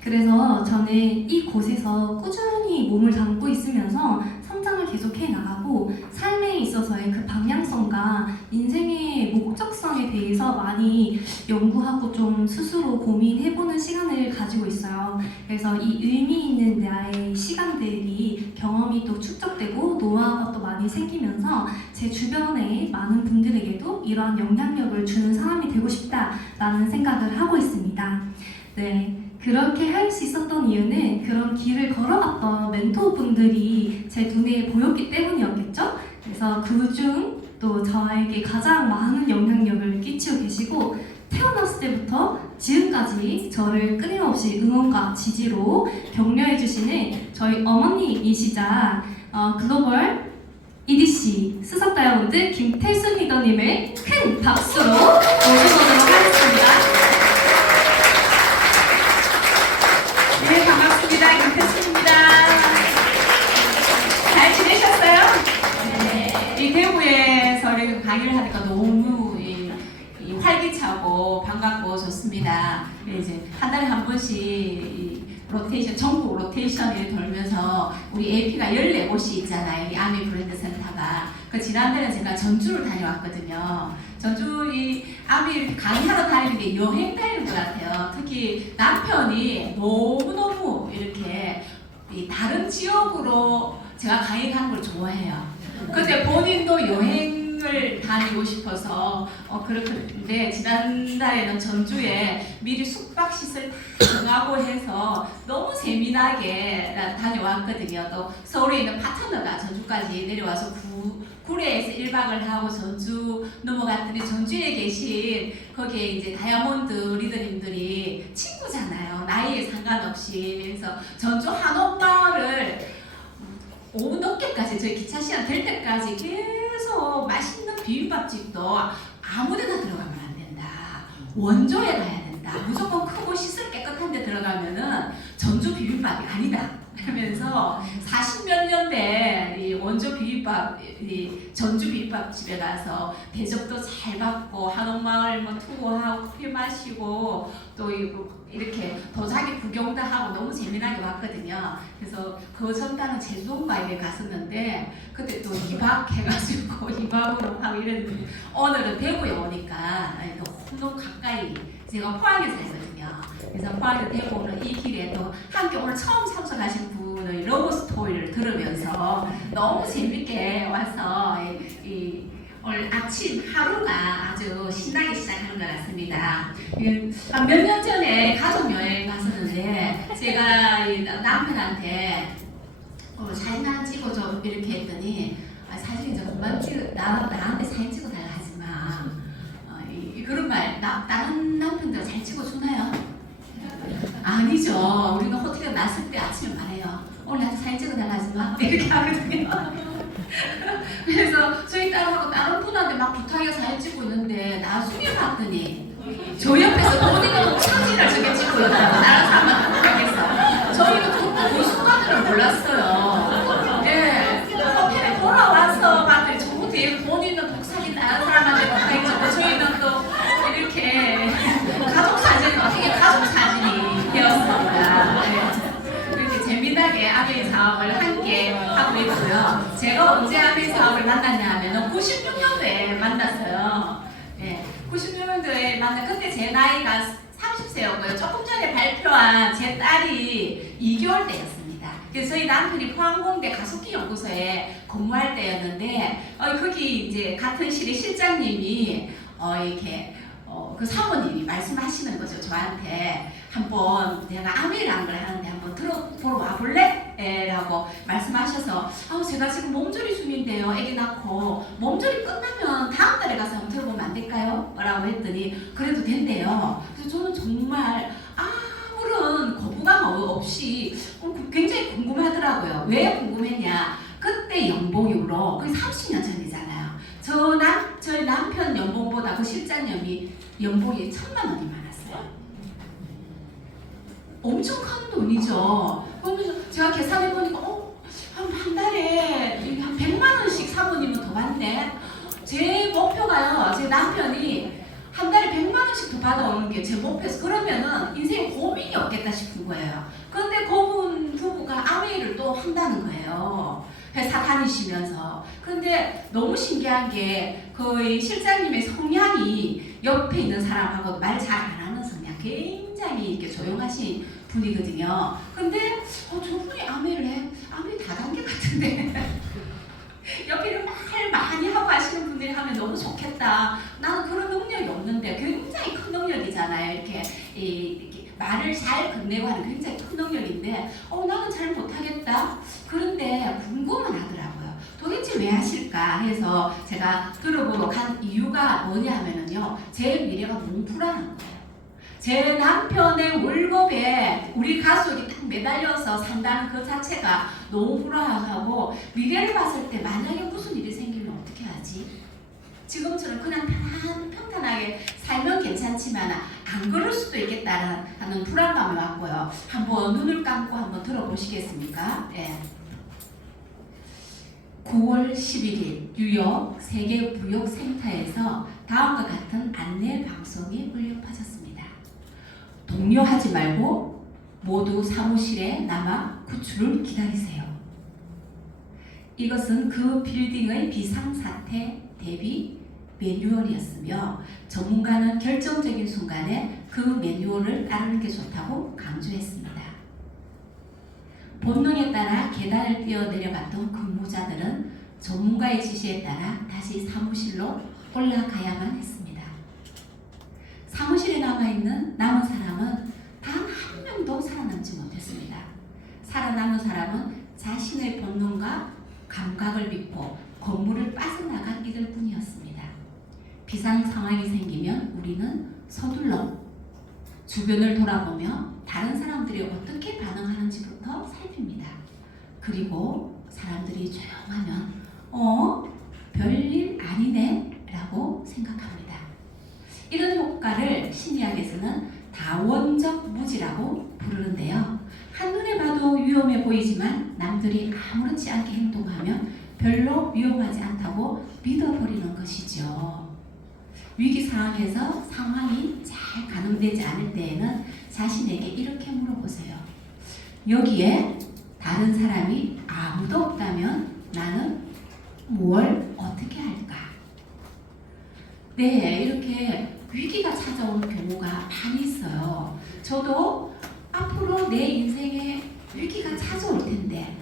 그래서 저는 이곳에서 꾸준히 몸을 담고 있으면서 성장을 계속해 나가고 삶에 있어서의 그 방향성과 인생의 목적성에 대해서 많이 연구하고 좀 스스로 고민해보는 시간을 가지고 있어요. 그래서 이 의미 있는 나의 시간들이 경험이 또 축적되고 노하우가 또 많이 생기면서 제 주변의 많은 분들에게도 이러한 영향력을 주는 사람이 되고 싶다라는 생각을 하고 있습니다. 네. 그렇게 할 수 있었던 이유는 그런 길을 걸어갔던 멘토분들이 제 눈에 보였기 때문이었겠죠? 그래서 그중 또 저에게 가장 많은 영향력을 끼치고 계시고 태어났을 때부터 지금까지 저를 끊임없이 응원과 지지로 격려해주시는 저희 어머니이시자 글로벌 EDC 수석 다이아몬드 김태순 리더님을 큰 박수로 모셔보도록 하겠습니다. 네, 반갑습니다. 김태순입니다. 잘 지내셨어요? 네. 이 대구에서 이렇게 강의를 하니까 너무 활기차고 반갑고 좋습니다. 이제 한 달에 한 번씩 로테이션, 전국 로테이션을 돌면서 우리 AP가 14곳이 있잖아요. 이 아미 브랜드 센터가. 그 지난달에 제가 전주를 다녀왔거든요. 전주 이 아미 이렇게 강의하러 다니는 게 여행 다니는 것 같아요. 특히 남편이 너무너무 이렇게 이 다른 지역으로 제가 강의 가는 걸 좋아해요. 근데 본인도 여행을 다니고 싶어서 그렇는데 지난달에는 전주에 미리 숙박시설 다 정하고 해서 너무 재미나게 다녀왔거든요. 또 서울에 있는 파트너가 전주까지 내려와서 구례에서 1박을 하고 전주 넘어갔더니 전주에 계신 거기에 이제 다이아몬드 리더님들이 친구잖아요. 나이에 상관없이. 그래서 전주 한옥마을을 오후 늦게까지 저희 기차 시간 될 때까지 계속 맛있는 비빔밥집도 아무데나 들어가면 안 된다. 원조에 가야 된다. 무조건 크고 시설 깨끗한 데 들어가면은 전주 비빔밥이 아니다. 그러면서 40몇 년 된 이 원조 비빔밥, 이 전주 비빔밥집에 가서 대접도 잘 받고 한옥마을 뭐 투어하고 커피 마시고 또 이렇게 도자기 구경도 하고 너무 재미나게 왔거든요. 그래서 그 전달은 제주도인가에 갔었는데 그때 또 2박 해가지고 2박으로 하고 이랬는데 오늘은 대구에 오니까 너무 가까이 제가 포항에 살거든요. 그래서 포항에 대구 오는 이 길에 또 함께 오늘 처음 참석하신 분의 러브 스토리를 들으면서 너무 재밌게 와서 오늘 아침 하루가 아주 신나게 시작하는 것 같습니다. 몇 년 전에 가족 여행 갔었는데 제가 남편한테 사진 하나 찍어줘 이렇게 했더니 사진 이제 그만 찍어 나한테 사진 찍어달라 하지 마. 그런 말 다른 남편들 잘 찍어주나요? 아니죠. 우리가 호텔에 났을 때 아침에 말해요. 오늘 나한테 사진 찍어달라 하지 마. 이렇게 하거든요. 그래서 저희 딸하고 다른 분한테 막 부탁해서 사진 찍고 있는데 나중에 봤더니 저 옆에서 본인은 사진을 저게 찍고 있다고 다른 사람한테 부탁해서 저희는 정말 그 순간들을 몰랐어요. 네, 호텔에 돌아와서 봤더니 저 뒤에 본인은 독사진 다른 사람한테 부탁했고 저희는 또 이렇게 가족 사진이 어떻게 가족 사진이 되었습니다. 네. 이렇게 재미나게 아베 사업을 함께 하고 있고요. 제가 언제 아베 사업을 만났냐 하면 96년도에 만났어요. 네, 96년도에 그때 제 나이가 30세였고요. 조금 전에 발표한 제 딸이 2개월 때였습니다. 그래서 저희 남편이 포항공대 가속기 연구소에 근무할 때였는데 거기 이제 같은 실의 실장님이 이렇게 그 사모님이 말씀하시는 거죠. 저한테 한번 내가 아미라는 걸 하는데 한번 들어보러 와볼래? 라고 말씀하셔서 제가 지금 몸조리 중인데요. 아기 낳고 몸조리 끝나면 다음 달에 가서 한번 들어보면 안 될까요? 라고 했더니 그래도 된대요. 그래서 저는 정말 아무런 거부감 없이 굉장히 궁금하더라고요. 왜 궁금했냐? 그때 연봉으로 거의 30년 전이잖아요. 저희 남편 연봉보다 그 실장님이 연봉이 1,000만 원이 많았어요. 엄청 큰 돈이죠. 그러면서 제가 계산해보니까 한 달에 한 100만 원씩 사모님은 더 받네. 제 목표가요. 제 남편이 한 달에 100만 원씩 더 받아오는 게 제 목표에서 그러면은 인생에 고민이 없겠다 싶은 거예요. 그런데 그분 부부가 아메이를 또 한다는 거예요. 회사 다니시면서. 근데 너무 신기한 게 거의 실장님의 성향이 옆에 있는 사람하고 말 잘 안 하는 성향, 굉장히 이렇게 조용하신 분이거든요. 근데 저분이 아메를 해? 아메 다단계 같은데 옆에 말 많이 하고 하시는 분들이 하면 너무 좋겠다. 나는 그런 능력이 없는데 굉장히 큰 능력이잖아요. 이렇게 말을 잘 건네고 하는 굉장히 큰 능력인데 나는 잘 못하겠다. 그런데 궁금은 하더라고요. 도대체 왜 하실까 해서 제가 들어보고 간 이유가 뭐냐 하면은요. 제 미래가 너무 불안한 거예요. 제 남편의 월급에 우리 가족이 딱 매달려서 산다는 그 자체가 너무 불안하고 미래를 봤을 때 만약에 무슨 일이 생기면 어떻게 하지? 지금처럼 그냥 평탄하게 살면 괜찮지만 안 그럴 수도 있겠다는 불안감이 왔고요. 한번 눈을 감고 한번 들어보시겠습니까? 네. 9월 11일 뉴욕 세계무역센터에서 다음과 같은 안내 방송이 울려 퍼졌습니다. 독려하지 말고 모두 사무실에 남아 구출을 기다리세요. 이것은 그 빌딩의 비상사태 대비 매뉴얼이었으며 전문가는 결정적인 순간에 그 매뉴얼을 따르는 게 좋다고 강조했습니다. 본능에 따라 계단을 뛰어내려갔던 근무자들은 전문가의 지시에 따라 다시 사무실로 올라가야만 했습니다. 사무실에 남은 사람은 단 한 명도 살아남지 못했습니다. 살아남은 사람은 자신의 본능과 감각을 믿고 건물을 빠져나간 이들 뿐이었습니다. 비상 상황이 생기면 우리는 서둘러 주변을 돌아보며 다른 사람들이 어떻게 반응하는지부터 살핍니다. 그리고 사람들이 조용하면 별일 아니네 라고 생각합니다. 이런 효과를 심리학에서는 다원적 무지라고 부르는데요. 한눈에 봐도 위험해 보이지만 남들이 아무렇지 않게 행동하면 별로 위험하지 않다고 믿어버리는 것이죠. 위기 상황에서 상황이 잘 가늠되지 않을 때에는 자신에게 이렇게 물어보세요. 여기에 다른 사람이 아무도 없다면 나는 뭘 어떻게 할까? 네, 이렇게 위기가 찾아오는 경우가 많이 있어요. 저도 앞으로 내 인생에 위기가 찾아올 텐데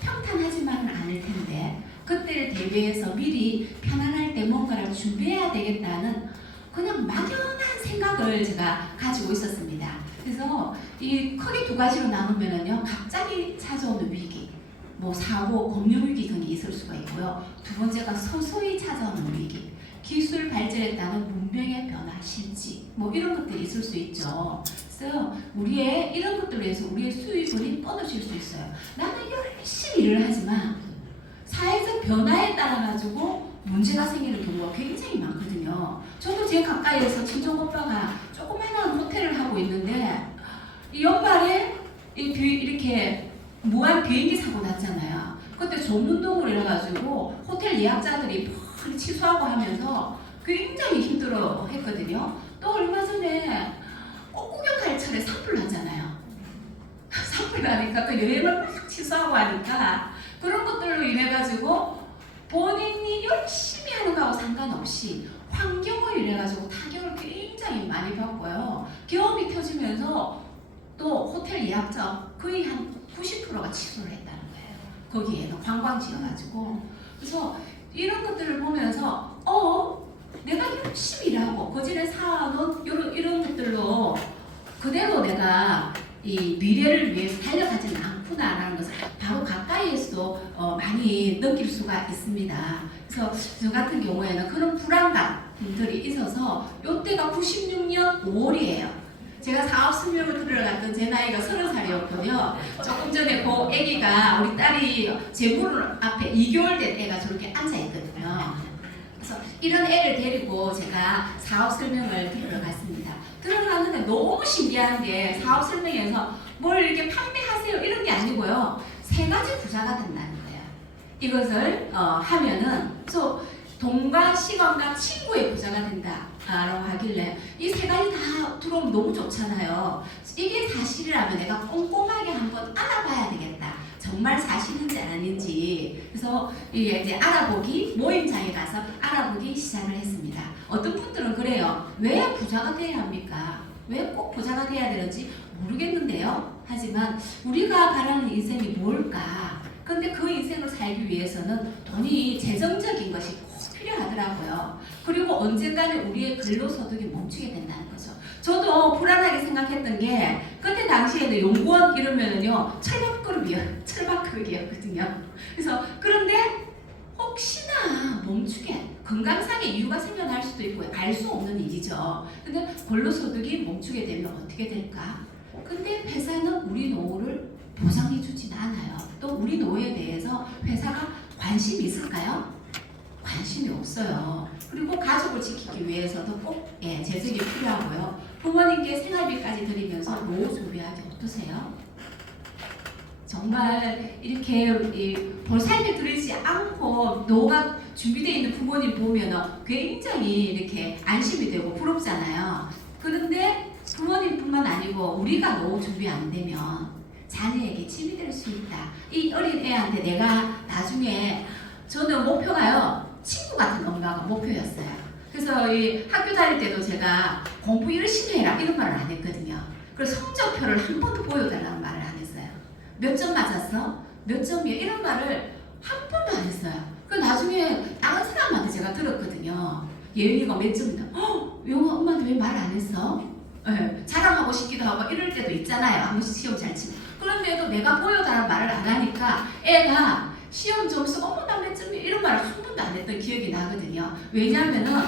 평탄하지만은 않을 텐데 그때를 대비해서 미리 편안할 때 뭔가를 준비해야 되겠다는 그냥 막연한 생각을 제가 가지고 있었습니다. 그래서 이 크게 두 가지로 나누면은요, 갑자기 찾아오는 위기, 뭐 사고, 금융 위기 등이 있을 수가 있고요. 두 번째가 서서히 찾아오는 위기, 기술 발전에 따른 문명의 변화, 실지, 뭐 이런 것들이 있을 수 있죠. 그래서 우리의 이런 것들을 위해서 우리의 수익이 떨어질 수 있어요. 나는 열심히 일을 하지만 사회적 변화에 따라 가지고 문제가 생기는 경우가 굉장히 많거든요. 저도 제 가까이에서 친정 오빠가 조그마한 호텔을 하고 있는데 이 연말에 이렇게 무한 비행기 사고 났잖아요. 그때 조문동을 이래가지고 호텔 예약자들이 많이 취소하고 하면서 굉장히 힘들어 했거든요. 또 얼마 전에 꽃구경 갈 철에 산불 났잖아요. 산불 나니까 그 여행을 막 취소하고 하니까 그런 것들로 인해 가지고 본인이 열심히 하는 거하고 상관없이 환경을 인해 가지고 타격을 굉장히 많이 받고요. 경험이 터지면서 또 호텔 예약자 거의 한 90%가 취소를 했다는 거예요. 거기에는 관광지여가지고. 그래서 이런 것들을 보면서 내가 열심히 일하고 거지를 쌓아놓은 이런 것들로 그대로 내가 이 미래를 위해서 달려가지는 않구나라는 것을 바로 가까이에서도 많이 느낄 수가 있습니다. 그래서 저 같은 경우에는 그런 불안감들이 있어서 이때가 96년 5월이에요. 제가 사업 설명을 들어갔던 제 나이가 30살이었거든요. 조금 전에 그 아기가 우리 딸이 제 문 앞에 2개월 된 애가 저렇게 앉아있거든요. 그래서 이런 애를 데리고 제가 사업 설명을 들어갔습니다. 들어갔는데 너무 신기한 게 사업 설명에서 뭘 이렇게 판매하세요 이런 게 아니고요. 3가지 부자가 된다는 거예요. 이것을 하면은 돈과 시간과 친구의 부자가 된다라고 하길래 이 3가지 다 들어오면 너무 좋잖아요. 이게 사실이라면 내가 꼼꼼하게 한번 알아봐야 되겠다. 정말 사실인지 아닌지. 그래서 이제 알아보기 모임장에 가서 알아보기 시작을 했습니다. 어떤 분들은 그래요. 왜 부자가 돼야 합니까? 왜 꼭 부자가 돼야 되는지 모르겠는데요. 하지만 우리가 바라는 인생이 뭘까? 근데 그 인생을 살기 위해서는 돈이 재정적인 것이 꼭 필요하더라고요. 그리고 언젠가는 우리의 근로소득이 멈추게 된다는 거죠. 저도 불안하게 생각했던 게 그때 당시에는 연구원 이러면은요 철밥그릇이었거든요. 그래서 그런데 혹시나 멈추게 건강상의 이유가 생겨날 수도 있고 알 수 없는 일이죠. 근데 근로소득이 멈추게 되면 어떻게 될까? 근데 회사는 우리 노후를 보장해주진 않아요. 또 우리 노후에 대해서 회사가 관심이 있을까요? 관심이 없어요. 그리고 가족을 지키기 위해서도 꼭 재정이 필요하고요. 부모님께 생활비까지 드리면서 노후 준비하기 어떠세요? 정말 이렇게 볼살도 들이지 않고 노후가 준비되어 있는 부모님 보면 굉장히 이렇게 안심이 되고 부럽잖아요. 그런데 부모님뿐만 아니고 우리가 노후 준비 안 되면 자녀에게 짐이 될 수 있다. 이 어린 애한테 내가 나중에 저는 목표가요 친구 같은 엄마가 목표였어요. 그래서 이 학교 다닐 때도 제가 공부 열심히 해라 이런 말을 안 했거든요. 그래서 성적표를 한 번도 보여달라는 말을 안 했어요. 몇 점 맞았어? 몇 점이야? 이런 말을 한 번도 안 했어요. 그 나중에 다른 사람한테 제가 들었거든요. 예은이가 몇 점이다. 영아 엄마한테 왜 말 안 했어? 네, 자랑하고 싶기도 하고 이럴 때도 있잖아요. 한 번씩 시험 잘 치면. 그런데도 내가 보여달라는 말을 안 하니까 애가 시험 점수 어머 나 몇 점이야 이런 말을 한 번도 안 했던 기억이 나거든요. 왜냐하면은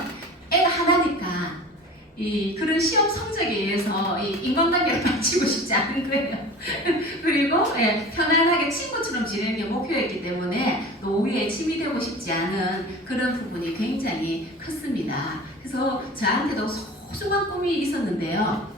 애가 하나니까 이 그런 시험 성적에 의해서 이 인간관계를 맞추고 싶지 않은 거예요. 그리고 편안하게 친구처럼 지내는 게 목표였기 때문에 노후에 침이 되고 싶지 않은 그런 부분이 굉장히 컸습니다. 그래서 저한테도 소중한 꿈이 있었는데요.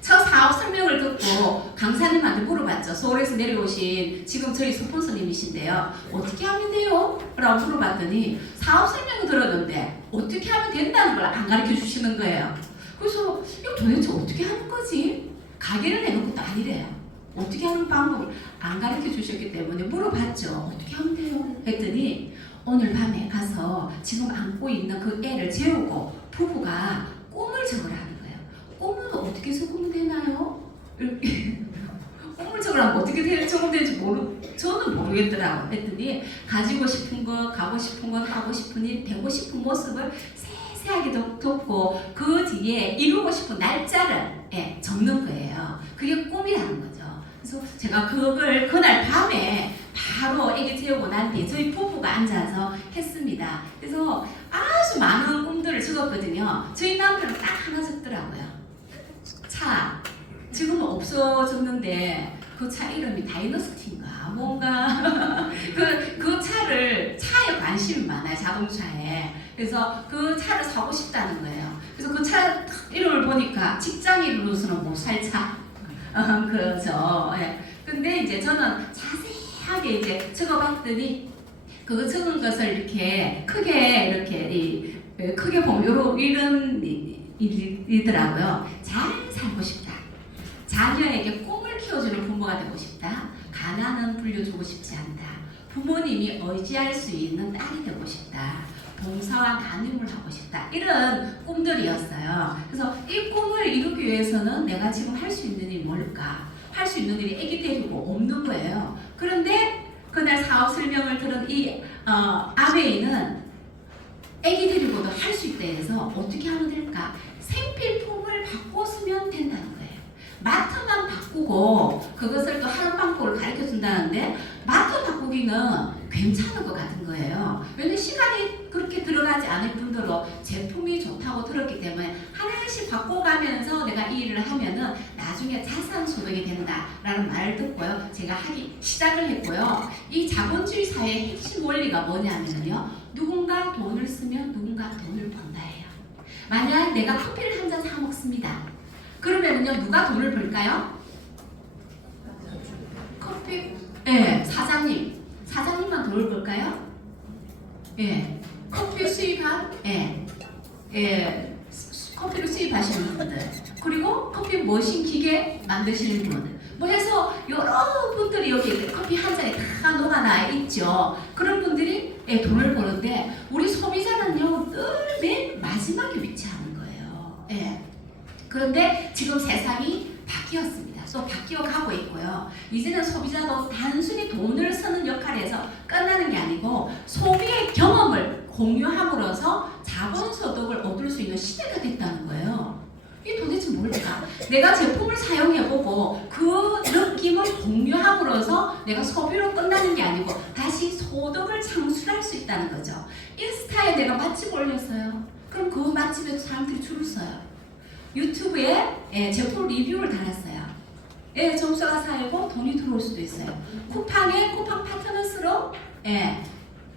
첫 사업 설명을 듣고 강사님한테 물어봤죠. 서울에서 내려오신 지금 저희 스폰서님이신데요. 어떻게 하면 돼요? 라고 물어봤더니 사업 설명을 들었는데 어떻게 하면 된다는 걸 안 가르쳐 주시는 거예요. 그래서 이거 도대체 어떻게 하는 거지? 가게를 내는 것도 아니래요. 어떻게 하는 방법을 안 가르쳐 주셨기 때문에 물어봤죠. 어떻게 하면 돼요? 했더니 오늘 밤에 가서 지금 안고 있는 그 애를 재우고 부부가 꿈을 적으라는 거예요. 꿈은 어떻게 적으면 되나요? 꿈을 적으라면 어떻게 적으면 되는지 저는 모르겠더라고요. 했더니 가지고 싶은 거, 가고 싶은 거, 하고 싶은 일, 되고 싶은 모습을 세세하게 적고 그 뒤에 이루고 싶은 날짜를 적는 거예요. 그게 꿈이라는 거죠. 그래서 제가 그걸 그날 밤에 바로 애기 재우고 난 뒤에 저희 부부가 앉아서 했습니다. 그래서 아주 많은 꿈들을 적었거든요. 저희 남편은 딱 하나 적더라고요. 차. 지금은 없어졌는데 그 차 이름이 다이너스티인가 뭔가 그 차에 관심이 많아요. 자동차에. 그래서 그 차를 사고 싶다는 거예요. 그래서 그 차 이름을 보니까 직장인으로서는 못 살 차. 그렇죠. 근데 이제 저는 자세하게 이제 적어봤더니 그 적은 것을 이렇게 크게 보면 이런 일이더라고요. 잘 살고 싶다. 자녀에게 꿈을 키워주는 부모가 되고 싶다. 가난은 불려주고 싶지 않다. 부모님이 의지할 수 있는 딸이 되고 싶다. 봉사와 나눔을 하고 싶다. 이런 꿈들이었어요. 그래서 이 꿈을 이루기 위해서는 내가 지금 할 수 있는 일이 뭘까? 할 수 있는 일이 애기 데리고 없는 거예요. 그런데 그날 사업 설명을 들은 이 아베이는 애기 데리고도 할 수 있다 해서 어떻게 하면 될까? 생필품을 바꿔쓰면 된다는 거예요. 마트만 바꾸고 그것을 또 하는 방법을 가르쳐 준다는데 마트 바꾸기는 괜찮은 것 같은 거예요. 왜냐면 시간이 그렇게 들어가지 않을 뿐더러 제품이 좋다고 들었기 때문에 하나씩 바꿔가면서 내가 이 일을 하면은 나중에 자산 소득이 된다라는 말을 듣고요. 제가 하기 시작을 했고요. 이 자본주의 사회의 핵심 원리가 뭐냐면요. 누군가 돈을 쓰면 누군가 돈을 번다예요. 만약 내가 커피를 한 잔 사 먹습니다. 그러면요 누가 돈을 벌까요? 커피 사장님만 돈을 벌까요? 커피 수입한 커피를 수입하시는 분들 그리고 커피 머신 기계 만드시는 분들 뭐 해서 여러 분들이 여기 커피 한 잔에 다 녹아나 있죠. 그런 분들이 돈을 버는데 우리 소비자는요 늘 맨 마지막에 위치하는 거예요. 그런데 지금 세상이 바뀌었습니다. 또 바뀌어 가고 있고요. 이제는 소비자도 단순히 돈을 쓰는 역할에서 끝나는 게 아니고 소비의 경험을 공유함으로써 자본소득을 얻을 수 있는 시대가 됐다는 거예요. 이게 도대체 뭘까? 내가 제품을 사용해보고 그 느낌을 공유함으로써 내가 소비로 끝나는 게 아니고 다시 소득을 창출할 수 있다는 거죠. 인스타에 내가 맛집 올렸어요. 그럼 그 맛집에서 사람들이 줄을 서요. 유튜브에 제품 리뷰를 달았어요. 점수가 쌓이고 돈이 들어올 수도 있어요. 쿠팡에 쿠팡 파트너스로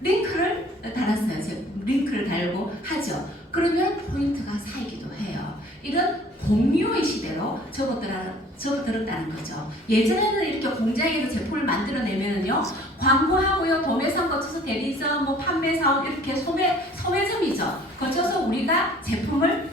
링크를 달았어요. 링크를 달고 하죠. 그러면 포인트가 쌓이기도 해요. 이런 공유의 시대로 접어들었다는 거죠. 예전에는 이렇게 공장에서 제품을 만들어내면요 광고하고요 도매상 거쳐서 대리점, 판매사업 이렇게 소매점이죠. 거쳐서 우리가 제품을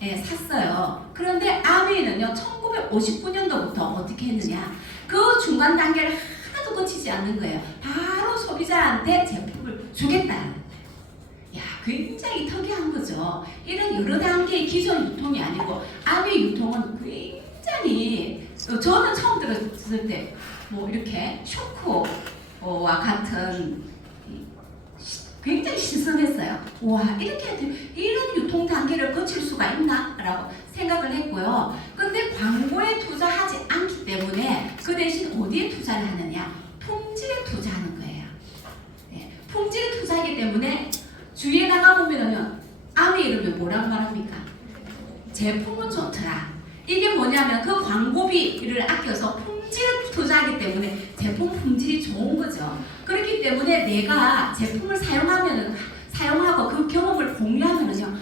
샀어요. 그런데 아메이는요 1959년도부터 어떻게 했느냐, 그 중간 단계를 하나도 거치지 않는 거예요. 바로 소비자한테 제품을 주겠다는 거예요. 야, 굉장히 특이한 거죠. 이런 여러 단계의 기존 유통이 아니고 아메이 유통은 굉장히, 저는 처음 들었을 때 뭐 이렇게 쇼크와 같은 굉장히 신선했어요. 와, 이렇게 이런 유통 단계를 거칠 수가 있나? 라고 생각을 했고요. 근데 광고에 투자하지 않기 때문에 그 대신 어디에 투자를 하느냐? 품질에 투자하는 거예요. 품질에 투자하기 때문에 주위에 나가보면은 아메 이러면 뭐라고 말합니까? 제품은 좋더라. 이게 뭐냐면 그 광고비를 아껴서 품질에 투자하기 때문에 제품 품질이 좋은 거죠. 그렇기 때문에 내가 제품을 사용하고 그 경험을 공유하면은요,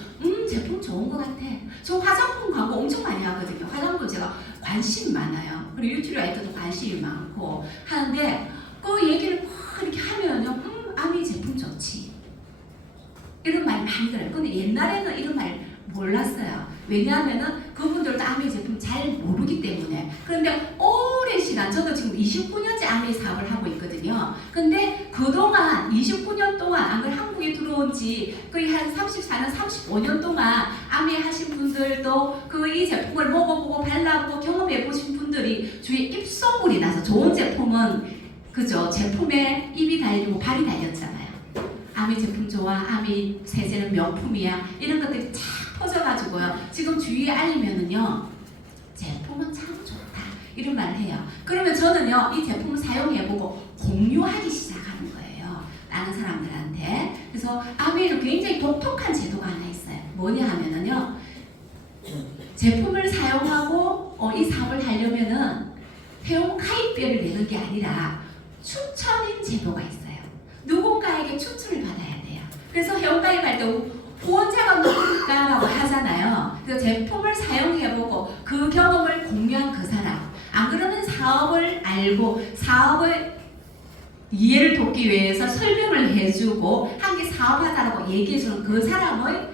제품 좋은 것 같아. 저 화장품 광고 엄청 많이 하거든요. 화장품 제가 관심이 많아요. 그리고 유튜브에도 관심이 많고 하는데 그 얘기를 막 이렇게 하면은요, 아미 제품 좋지. 이런 말 많이 들어요. 근데 옛날에는 이런 말 몰랐어요. 왜냐하면은 그분들도 아메이 제품 잘 모르기 때문에. 그런데 오랜 시간, 저도 지금 29년째 아메이 사업을 하고 있거든요. 근데 그동안 29년 동안 아무리 한국에 들어온 지 거의 한 34년, 35년 동안 아메이 하신 분들도 그 이 제품을 먹어보고 발라보고 경험해보신 분들이 주위에 입소문이 나서, 좋은 제품은 그죠, 제품에 입이 달리고 발이 달렸잖아요. 아메이 제품 좋아, 아메이 세제는 명품이야, 이런 것들이 쫙 퍼져가지고요. 지금 주위에 알리면은요, 제품은 참 좋다, 이런 말을 해요. 그러면 저는요, 이 제품을 사용해보고 공유하기 시작하는 거예요. 다른 사람들한테. 그래서 아메이는 굉장히 독특한 제도가 하나 있어요. 뭐냐 하면은요, 제품을 사용하고 이 사업을 하려면은 회원 가입비를 내는 게 아니라 추천인 제도가 있어요. 누군가에게 추천을 받아야 돼요. 그래서 회원 가입할 때 후원자가 누굴까라고 하잖아요. 그래서 제품을 사용해보고 그 경험을 공유한 그 사람, 안 그러면 사업을 알고 사업을 이해를 돕기 위해서 설명을 해주고 함께 사업하자라고 얘기해주는 그 사람의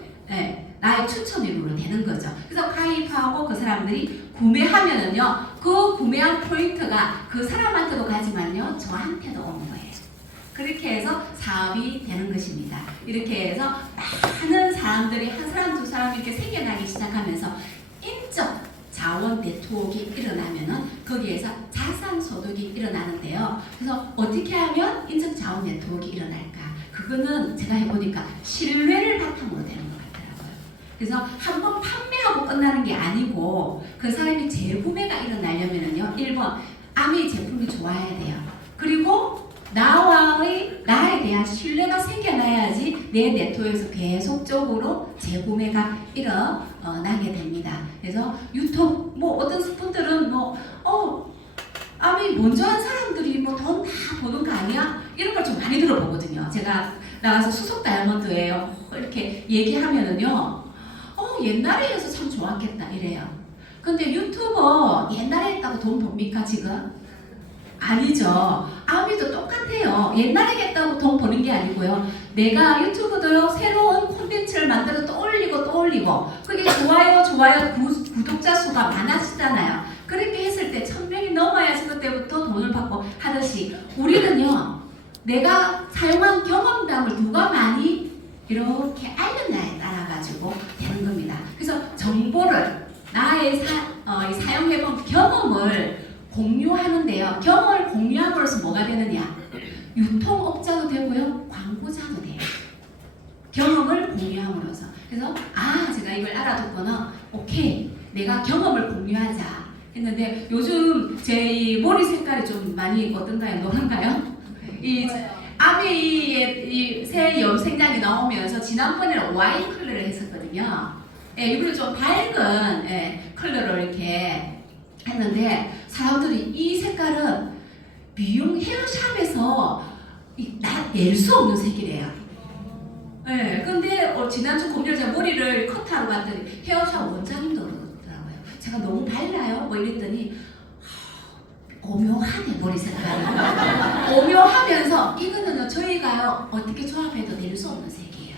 나의 추천인으로 되는 거죠. 그래서 가입하고 그 사람들이 구매하면은요, 그 구매한 포인트가 그 사람한테도 가지만요, 저한테도 오는 거예요. 그렇게 해서 사업이 되는 것입니다. 이렇게 해서 많은 사람들이 한 사람 두 사람 이렇게 생겨나기 시작하면서 인적 자원 네트워크가 일어나면은 거기에서 자산 소득이 일어나는데요. 그래서 어떻게 하면 인적 자원 네트워크가 일어날까? 그거는 제가 해보니까 신뢰를 바탕으로 되는 것 같더라고요. 그래서 한번 판매하고 끝나는 게 아니고 그 사람이 재구매가 일어나려면은요, 1번 아메이 제품이 좋아야 돼요. 그리고 나에 대한 신뢰가 생겨나야지 내 네트워크에서 계속적으로 재구매가 일어나게 됩니다. 그래서 유통, 어떤 분들은 아메이 먼저 한 사람들이 돈 다 버는 거 아니야? 이런 걸 좀 많이 들어보거든요. 제가 나가서 수석 다이아몬드예요, 이렇게 얘기하면은요, 옛날에 해서 참 좋았겠다 이래요. 근데 유튜버 옛날에 했다고 돈 법니까 지금? 아니죠. 아미도 똑같아요. 옛날에 했다고 돈 버는 게 아니고요. 내가 유튜브도요, 새로운 콘텐츠를 만들어 또 올리고 그게 좋아요 구독자 수가 많아지잖아요. 그렇게 했을 때 1000명이 넘어야지 그때부터 돈을 받고 하듯이 우리는요, 내가 사용한 경험담을 누가 많이 이렇게 알렸냐에 따라 가지고 되는 겁니다. 그래서 정보를 나의 사용해본 경험을 공유하는데요. 경험을 공유함으로써 뭐가 되느냐? 유통업자도 되고요, 광고자도 돼요. 경험을 공유함으로써. 그래서 제가 이걸 알아듣거나 오케이, 내가 경험을 공유하자 했는데, 요즘 제 이 머리 색깔이 좀 많이 어떤가요? 노란가요? 이 아메이의 새 염색약이 나오면서 지난번에는 와인 컬러를 했었거든요. 이번에 좀 밝은 컬러로 이렇게 했는데, 사람들이 이 색깔은 미용 헤어샵에서 낼 수 없는 색이래요. 근데 지난주 금요일 제가 머리를 커트하러 갔더니 헤어샵 원장님도 그러더라고요. 제가 너무 밝나요? 이랬더니 오묘하네, 머리 색깔이. 오묘하면서 이거는 저희가요, 어떻게 조합해도 낼 수 없는 색이에요.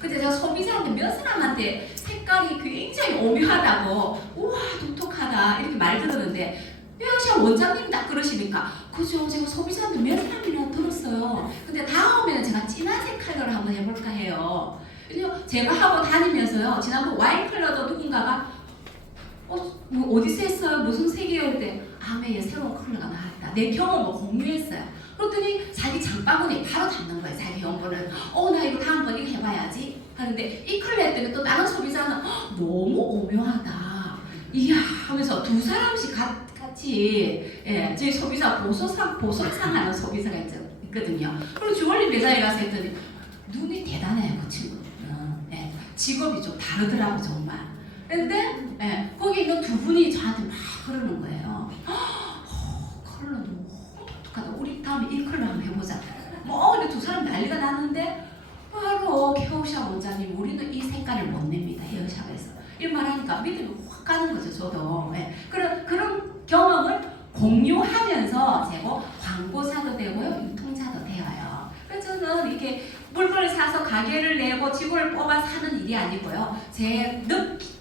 근데 제가 소비자한테 몇 사람한테 색깔이 굉장히 오묘하다고, 우와 독특하다 이렇게 말 들었는데 뼈샤 원장님 딱 그러시니까 그죠, 제가 소비자한테 몇 사람이나 들었어요. 근데 다음에는 제가 진한 컬러를 한번 해볼까 해요. 그래서 제가 하고 다니면서요, 지난번 와인 컬러도 누군가가 뭐 어디서 했어요? 무슨 색이에요? 그때 아메의 새로운 컬러가 나왔다. 내 경험을 공유했어요. 그랬더니 자기 장바구니에 바로 담는 거예요. 자기 연구를. 나 이거 다음번 이거 해봐야지 하는데, 이 컬러 했더니 또 다른 소비자는 너무 오묘하다 이야 하면서 두 사람씩 같이, 예, 저희 소비자 보석상 하는 소비자가 있거든요. 그리고 주얼리 매장에 가서 했더니 눈이 대단해요, 그 친구는. 예, 직업이 좀 다르더라고 정말. 근데 예, 거기 있는 두 분이 저한테 막 그러는 거예요. 컬러 너무 독특하다. 우리 다음에 이 컬러 한번 해보자. 근데 두 사람 난리가 났는데, 바로 케오샤 원장님, 우리는 이 색깔을 못 냅니다, 헤어샵에서. 이런 말하니까 믿음이 확 가는 거죠, 저도. 예, 그런 경험을 공유하면서 제가 광고사도 되고요, 유통사도 되어요. 그래서 저는 이렇게 물건을 사서 가게를 내고 직원을 뽑아 사는 일이 아니고요,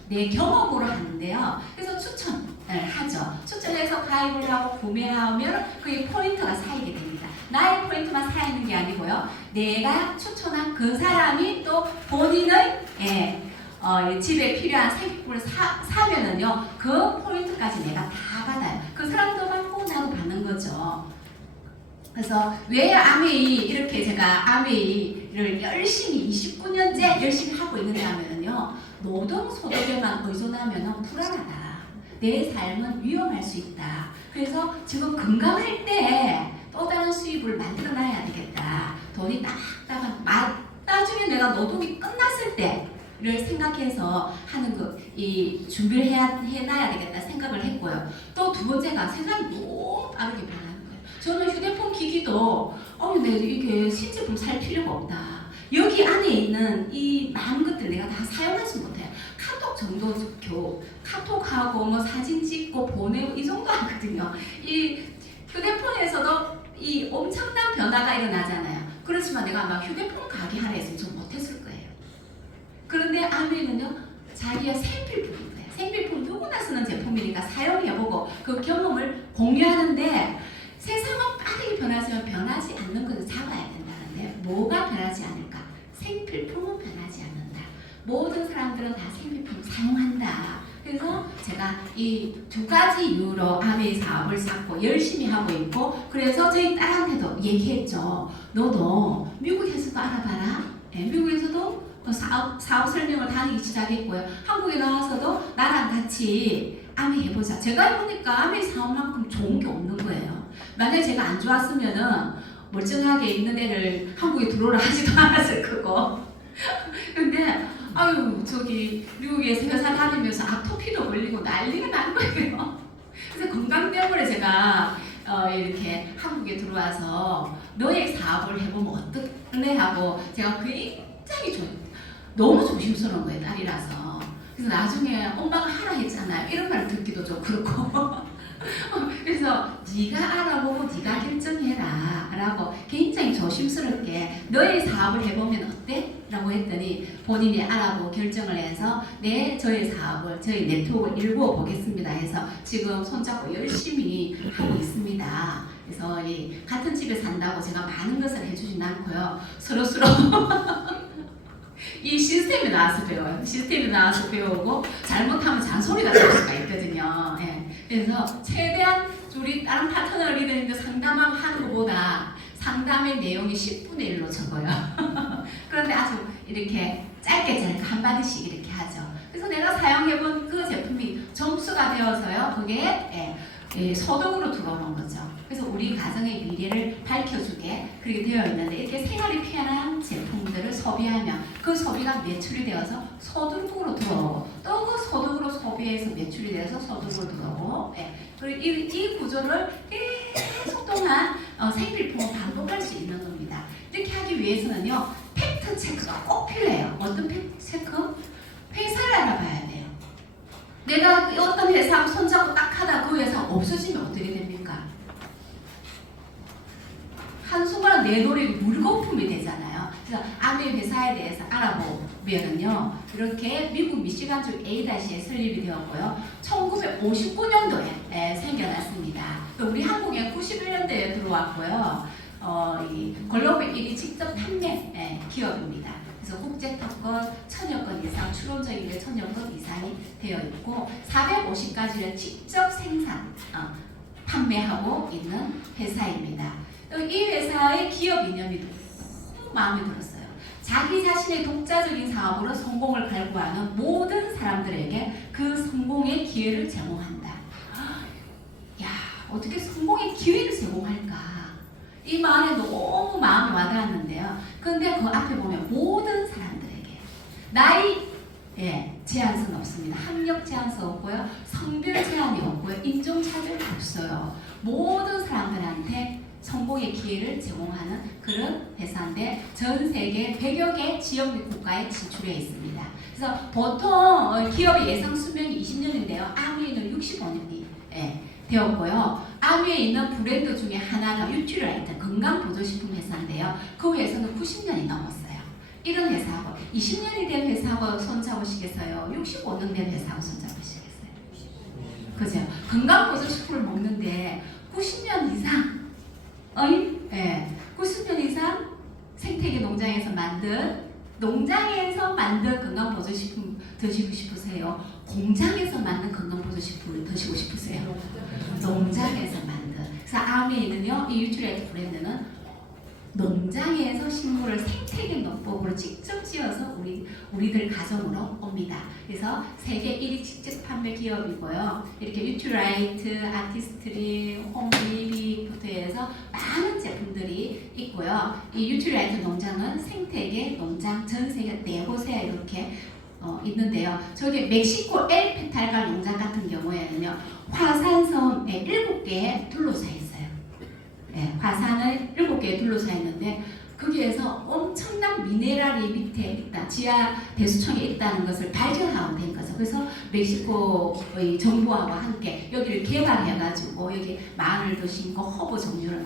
내 경험으로 하는데요. 그래서 추천을 하죠. 추천해서 가입을 하고 구매하면 그게 포인트가 쌓이게 됩니다. 나의 포인트만 쌓이는 게 아니고요, 내가 추천한 그 사람이 또 본인의 집에 필요한 생필품을 사면은요, 그 포인트까지 내가 다 받아요. 그 사람도 받고 나도 받는 거죠. 그래서 왜 아메이, 이렇게 제가 아메이를 열심히 29년째 열심히 하고 있는가 하면은요, 노동소득에만 의존하면 불안하다. 내 삶은 위험할 수 있다. 그래서 지금 건강할 때 또 다른 수입을 만들어 놔야 되겠다. 돈이 딱딱한, 나중에 내가 노동이 끝났을 때를 생각해서 하는 준비를 해놔야 되겠다 생각을 했고요. 또 두 번째가 세상이 너무 빠르게 변하는 거예요. 저는 휴대폰 기기도 내가 이게 실제품 살 필요가 없다. 여기 안에 있는 이 많은 것들 내가 다 사용하지 못해요. 카톡 정도 카톡하고 뭐 사진 찍고 보내고 이 정도 하거든요. 이 휴대폰에서도 이 엄청난 변화가 일어나잖아요. 그렇지만 내가 아마 휴대폰 가게 하라 했으면 좀 못했을 거예요. 그런데 아메는요, 자기의 생필품인 거예요. 생필품 누구나 쓰는 제품이니까 사용해보고 그 경험을 공유하는데, 세상은 빠르게 변하지만 변하지 않는 것을 잡아야 된다는데, 뭐가 변하지 않을까? 생필품은 변하지 않는다. 모든 사람들은 다 생필품 사용한다. 그래서 제가 이 두 가지 이유로 아메이 사업을 쌓고 열심히 하고 있고, 그래서 저희 딸한테도 얘기했죠. 너도 미국에서도 알아봐라. 미국에서도 사업 설명을 다니기 시작했고요. 한국에 나와서도 나랑 같이 아메이 해보자. 제가 해보니까 아메이 사업만큼 좋은 게 없는 거예요. 만약에 제가 안 좋았으면은 멀쩡하게 있는 애를 한국에 들어오라 하지도 않았을 거고. 근데 저기 미국에서 회사 다니면서 아토피도 걸리고 난리가 난 거예요. 그래서 건강 때문에 제가 이렇게 한국에 들어와서 너의 사업을 해보면 어떨래 하고, 제가 굉장히 너무 조심스러운 거예요, 딸이라서. 그래서 나중에 엄마가 하라 했잖아요. 이런 말 듣기도 좀 그렇고. 그래서 네가 알아보고 네가 결정해라 라고 굉장히 조심스럽게 너의 사업을 해보면 어때? 라고 했더니 본인이 알아보고 결정을 해서 저의 사업을, 저희 네트워크를 일구어 보겠습니다 해서 지금 손잡고 열심히 하고 있습니다. 그래서 같은 집에 산다고 제가 많은 것을 해주진 않고요, 서로서로 이 시스템에 나와서 배워요. 시스템에 나와서 배우고 잘못하면 잔소리가 날 수가 있거든요. 예. 그래서 최대한 우리 다른 파트너 리더님들 상담하는 것보다 상담의 내용이 10분의 1로 적어요. 그런데 아주 이렇게 짧게 한마디씩 이렇게 하죠. 그래서 내가 사용해본 그 제품이 점수가 되어서요, 그게 소득으로 들어오는 거죠. 그래서 우리 가정의 미래를 밝혀주게 그렇게 되어 있는데, 이렇게 생활이 편한 제품들을 소비하면 그 소비가 매출이 되어서 소득으로 들어오고, 또 그 소득으로 소비해서 매출이 되어서 소득으로 들어오고, 그리고 이 구조를 계속 동안 생필품을 반복할 수 있는 겁니다. 이렇게 하기 위해서는요, 팩트 체크가 꼭 필요해요. 어떤 팩트 체크? 회사를 알아봐야 돼요. 내가 어떤 회사 손잡고 딱 하다 그 회사 없어지면 어떻게 됩니까? 한순간에 내 노력이 물거품이 되잖아요. 그래서 아메 회사에 대해서 알아보면은요, 이렇게 미국 미시간주 A다시에 설립이 되었고요. 1959년도에 생겨났습니다. 또 우리 한국에 91년도에 들어왔고요. 이 글로벌 1위 직접 판매 기업입니다. 그래서 국제 특허 1000여 건 이상, 추론적인 게 1000여 건 이상이 되어 있고 450가지를 직접 생산, 판매하고 있는 회사입니다. 이 회사의 기업 이념이 너무 마음에 들었어요. 자기 자신의 독자적인 사업으로 성공을 갈구하는 모든 사람들에게 그 성공의 기회를 제공한다. 야, 어떻게 성공의 기회를 제공할까? 이 말에 너무 마음이 와닿았는데요. 근데 그 앞에 보면 모든 사람들에게 나이 제한서는 없습니다. 학력 제한서 없고요. 성별 제한이 없고요. 인종 차별이 없어요. 모든 사람들한테 성공의 기회를 제공하는 그런 회사인데 전 세계 100여 개 지역 및 국가에 진출해 있습니다. 그래서 보통 기업의 예상 수명이 20년인데요. 아미에는 65년이 되었고요. 아미에 있는 브랜드 중에 하나가 뉴트리라이트 건강보조식품 회사인데요. 그 회사는 90년이 넘었어요. 이런 회사하고 20년이 된 회사하고 손잡으시겠어요? 65년 된 회사하고 손잡으시겠어요? 그죠? 건강보조식품을 먹는데 90년 이상 90년 이상 생태계 농장에서 만든 건강보조식품 드시고 싶으세요? 공장에서 만든 건강보조식품을 드시고 싶으세요? 농장에서 만든. 그래서 아미에는요, 이 유트리라이트 브랜드는 농장에서 식물을 생태계 농법으로 직접 지어서 우리들 가정으로 옵니다. 그래서 세계 1위 직접 판매 기업이고요. 이렇게 유트라이트, 아티스트리, 홈리비부터 해서 많은 제품들이 있고요. 이 유트라이트 농장은 생태계 농장 전 세계 4곳에 이렇게 있는데요. 저기 멕시코 엘페탈갈 농장 같은 경우에는요, 화산섬에 7개에 둘러싸여 있어요. 화산을 7개에 둘러싸여 있는데 거기에서 엄청난 미네랄이 밑에 있다, 지하 대수청에 있다는 것을 발견하고 된 거죠. 그래서 멕시코의 정부하고 함께 여기를 개발해가지고 여기 마늘도 심고 허브 종류를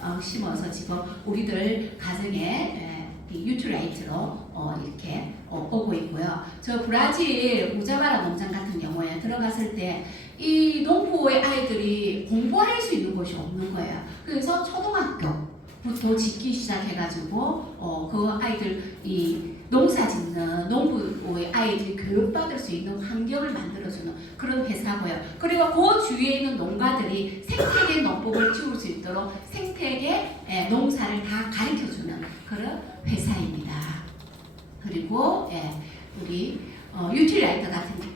막 심어서 지금 우리들 가정에 유트라이트로 이렇게 오고 있고요. 저 브라질 우자바라 농장 같은 경우에 들어갔을 때 이 농부의 아이들이 공부할 수 있는 곳이 없는 거예요. 그래서 초등학교부터 짓기 시작해가지고 그 아이들 이 농사 짓는 농부의 아이들이 교육받을 수 있는 환경을 만들어주는 그런 회사고요. 그리고 그 주위에 있는 농가들이 생태계 농법을 키울 수 있도록 생태계 농사를 다 가르쳐주는 그런 회사입니다. 그리고 우리 유틸라이트 같은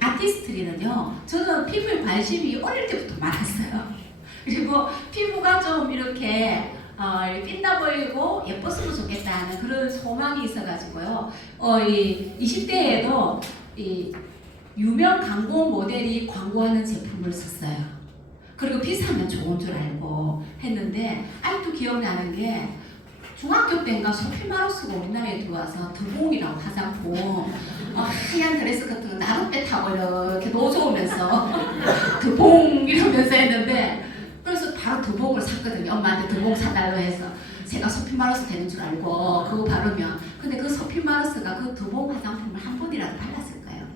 아티스트리는요, 저는 피부에 관심이 어릴 때부터 많았어요. 그리고 피부가 좀 이렇게 빛나 보이고 예뻤으면 좋겠다는 그런 소망이 있어가지고요. 이 20대에도 이 유명 광고 모델이 광고하는 제품을 썼어요. 그리고 비싸면 좋은 줄 알고 했는데 아직도 기억나는 게 중학교 때인가 소피마로스가 우리나라에 들어와서 드봉이라고 화장품 하얀 드레스 같은 거 나룻배 타고 이렇게 노져오면서 드봉 이러면서 했는데 그래서 바로 드봉을 샀거든요. 엄마한테 드봉 사달라고 해서 제가 소피마로스 되는 줄 알고 그거 바르면 근데 그 소피마로스가 그 드봉 화장품을 한 번이라도 발랐을까요?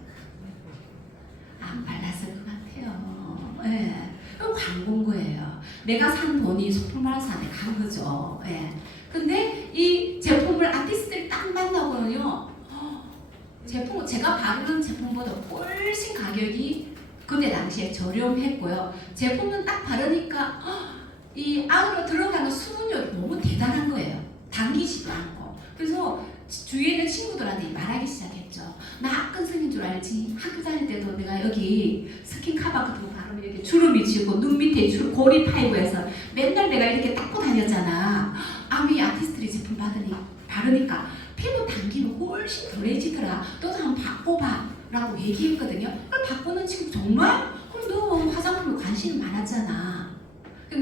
안 발랐을 것 같아요. 예. 그 광고인 거예요. 내가 산 돈이 소피마로스한테 간 거죠. 예. 근데 이 제품을 아티스트들이 딱 만나고는요, 제품 제가 바르는 제품보다 훨씬 가격이 그때 당시에 저렴했고요. 제품은 딱 바르니까 이 안으로 들어가는 수분력이 너무 대단한 거예요. 당기지도 않고. 그래서 주위에 있는 친구들한테 말하기 시작했죠. 나 악근성인 줄 알지? 학교 다닐 때도 내가 여기 스킨 카바 같은 거 바르면 이렇게 주름이 지고 눈 밑에 고리 파이고 해서 맨날 내가 이렇게 닦고 다녔잖아. 아미 아티스트리 제품 바르니까 피부 당기는 훨씬 덜해지더라. 너도 한번 바꿔봐 라고 얘기했거든요. 그걸 바꾸는 친구 정말? 그럼 너 화장품에 관심이 많았잖아.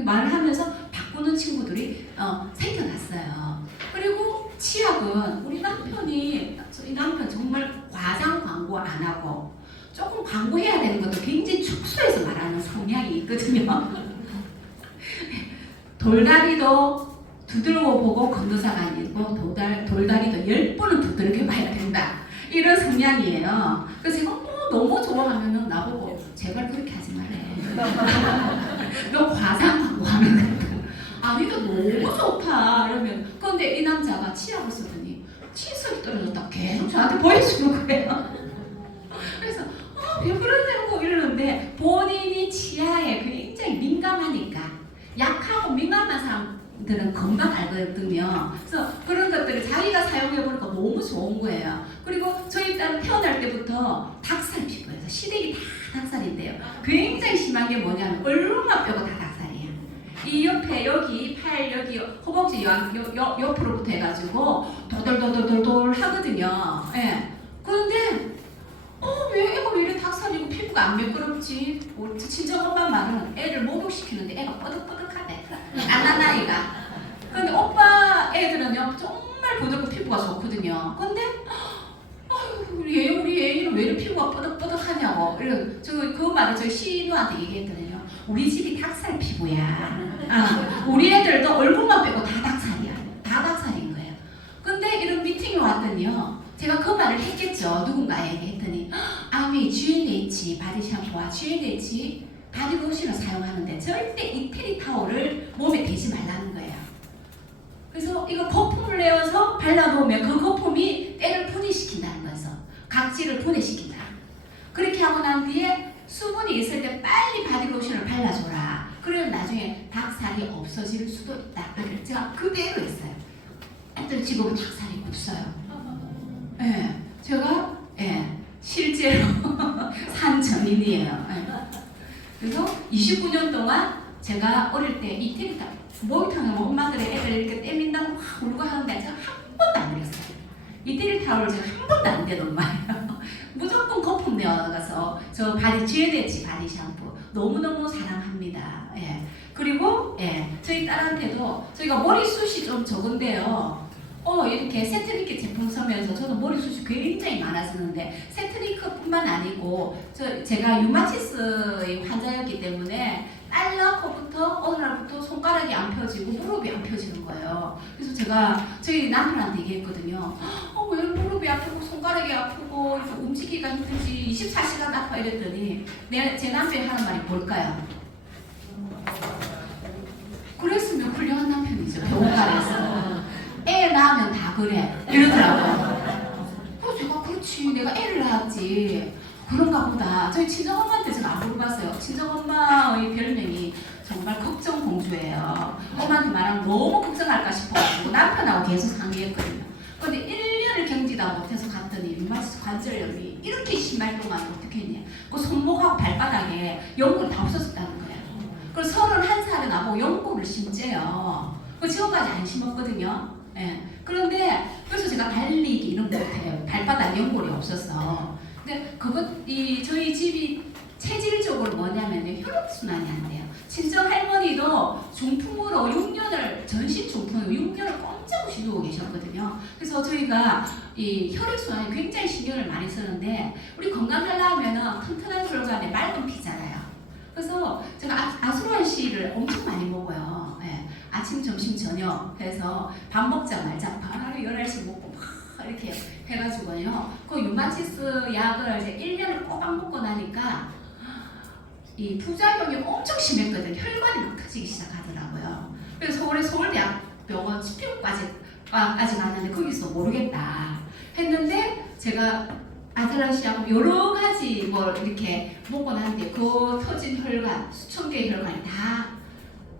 말을 하면서 바꾸는 친구들이 생겨났어요. 그리고 치약은 우리 남편이, 저희 남편 정말 과장 광고 안 하고 조금 광고해야 되는 것도 굉장히 축소해서 말하는 성향이 있거든요. 돌다리도 두들고 보고 건너사가 아니고 돌다리도 10번은 두들겨 봐야 된다. 이런 성향이에요. 그래서 제가 너무 좋아하면은 나보고 제발 그렇게 하지 말래. 너 과장하고 하면 된다. 아니 이거 너무 좋다. 이러면 근데 이 남자가 치약을 쓰더니 치석이 떨어졌다 계속 저한테 보여주는 거예요. 그래서 왜 그러냐고 이러는데 본인이 치아에 굉장히 민감하니까 약하고 민감한 사람들은 금방 알거든요. 그래서 그런 것들을 자기가 사용해보니까 너무 좋은 거예요. 그리고 저희 딸은 태어날 때부터 닭살 피부예요. 시댁이 다 닭살인데요. 굉장히 심한 게 뭐냐면 얼룩만 빼고 다 닭살이에요. 이 옆에 여기 팔 여기 허벅지 옆으로부터 해가지고 돌돌돌돌돌 하거든요. 예. 그런데 왜 애가 왜 이래 닭살이고 피부가 안 매끄럽지? 친정엄마 말은 애를 목욕시키는데 애가 뻐득뻐득하대. 안나나이가. 근데 오빠 애들은요 정말 부드럽고 피부가 좋거든요. 근데 우리 애는 왜 이렇게 피부가 뻐득뻐득하냐고. 그 말을 저희 시누한테 얘기했거든요. 우리 집이 닭살 피부야. 우리 애들도 얼굴만 빼고 다 닭살이야. 다 닭살인 거예요. 근데 이런 미팅이 왔더니요. 제가 그 말을 했겠죠. 누군가에게 했더니 아미 G&H 바디 샴푸와 G&H 바디 로션을 사용하는데 절대 이태리 타올을 몸에 대지 말라는 거예요. 그래서 이거 거품을 내어서 발라놓으면 그 거품이 때를 분해시킨다는 거죠. 각질을 분해시킨다. 그렇게 하고 난 뒤에 수분이 있을 때 빨리 바디 로션을 발라줘라. 그러면 나중에 닭살이 없어질 수도 있다. 제가 그대로 했어요. 애들 지금은 닭살이 없어요. 예, 제가 실제로 산 전인이에요. 그래서 29년 동안 제가 어릴 때 이태리 목욕탕에 엄마들의 애들 이렇게 떼민다고 막 울고 하는데 제가 한 번도 안 그랬어요. 이태리 타올을 제가 한 번도 안 대는 말이에요. 무조건 거품 내어가서 저 바디 G&H 바디 샴푸 너무너무 사랑합니다. 예. 그리고 저희 딸한테도 저희가 머리숱이 좀 적은데요. 이렇게 세트니크 제품 쓰면서 저도 머리숱이 굉장히 많아지는데 세트니크뿐만 아니고 제가 유마티스의 환자였기 때문에 딸 낳고부터 어느 날부터 손가락이 안 펴지고 무릎이 안 펴지는 거예요. 그래서 제가 저희 남편한테 얘기했거든요. 왜 무릎이 아프고 손가락이 아프고 움직이기가 힘들지 24시간 아파 이랬더니 제 남편이 하는 말이 뭘까요? 그랬으면 훌륭한 남편이죠. 병원 가서 애 낳으면 다 그래 이러더라고요. 그래서 제가 그렇지 내가 애를 낳았지 그런가 보다. 저희 친정엄마한테 제가 안 물어봤어요. 친정엄마의 별명이 정말 걱정공주예요. 엄마한테 말하면 너무 걱정할까 싶어가지고 남편하고 계속 상의했거든요. 근데 1년을 경지다 못해서 갔더니 류마티스 관절염이 이렇게 심할 동안 어떻게 했냐. 그 손목하고 발바닥에 연골이 다 없어졌다는 거예요. 그래서 31살에 나보고 연골을 심재요. 그 지금까지 안 심었거든요. 그런데 그래서 제가 달리기 이런 거 못해요. 발바닥 연골이 없어서. 근데 저희 집이 체질적으로 뭐냐면요. 혈액순환이 안 돼요. 친정 할머니도 중풍으로 6년을 전신 중풍으로 6년을 꼼짝없이 누워 계셨거든요. 그래서 저희가 이 혈액순환이 굉장히 신경을 많이 쓰는데 우리 건강하려면은 튼튼한 혈관에 맑은 피잖아요. 그래서 제가 아스로안씨를 엄청 많이 먹어요. 아침, 점심, 저녁 해서 밥 먹자마자 바로 11시 먹고 막 이렇게 해가지고요. 그 유마티스 약을 이제 1년을 꼬박 먹고 나니까 이 부작용이 엄청 심했거든요. 혈관이 막 터지기 시작하더라고요. 그래서 서울대학병원 치료과까지 갔는데 거기서 모르겠다 했는데 제가 아슬라시하고 여러 가지 뭐 이렇게 먹고 나는데 그 터진 혈관, 수천 개의 혈관이 다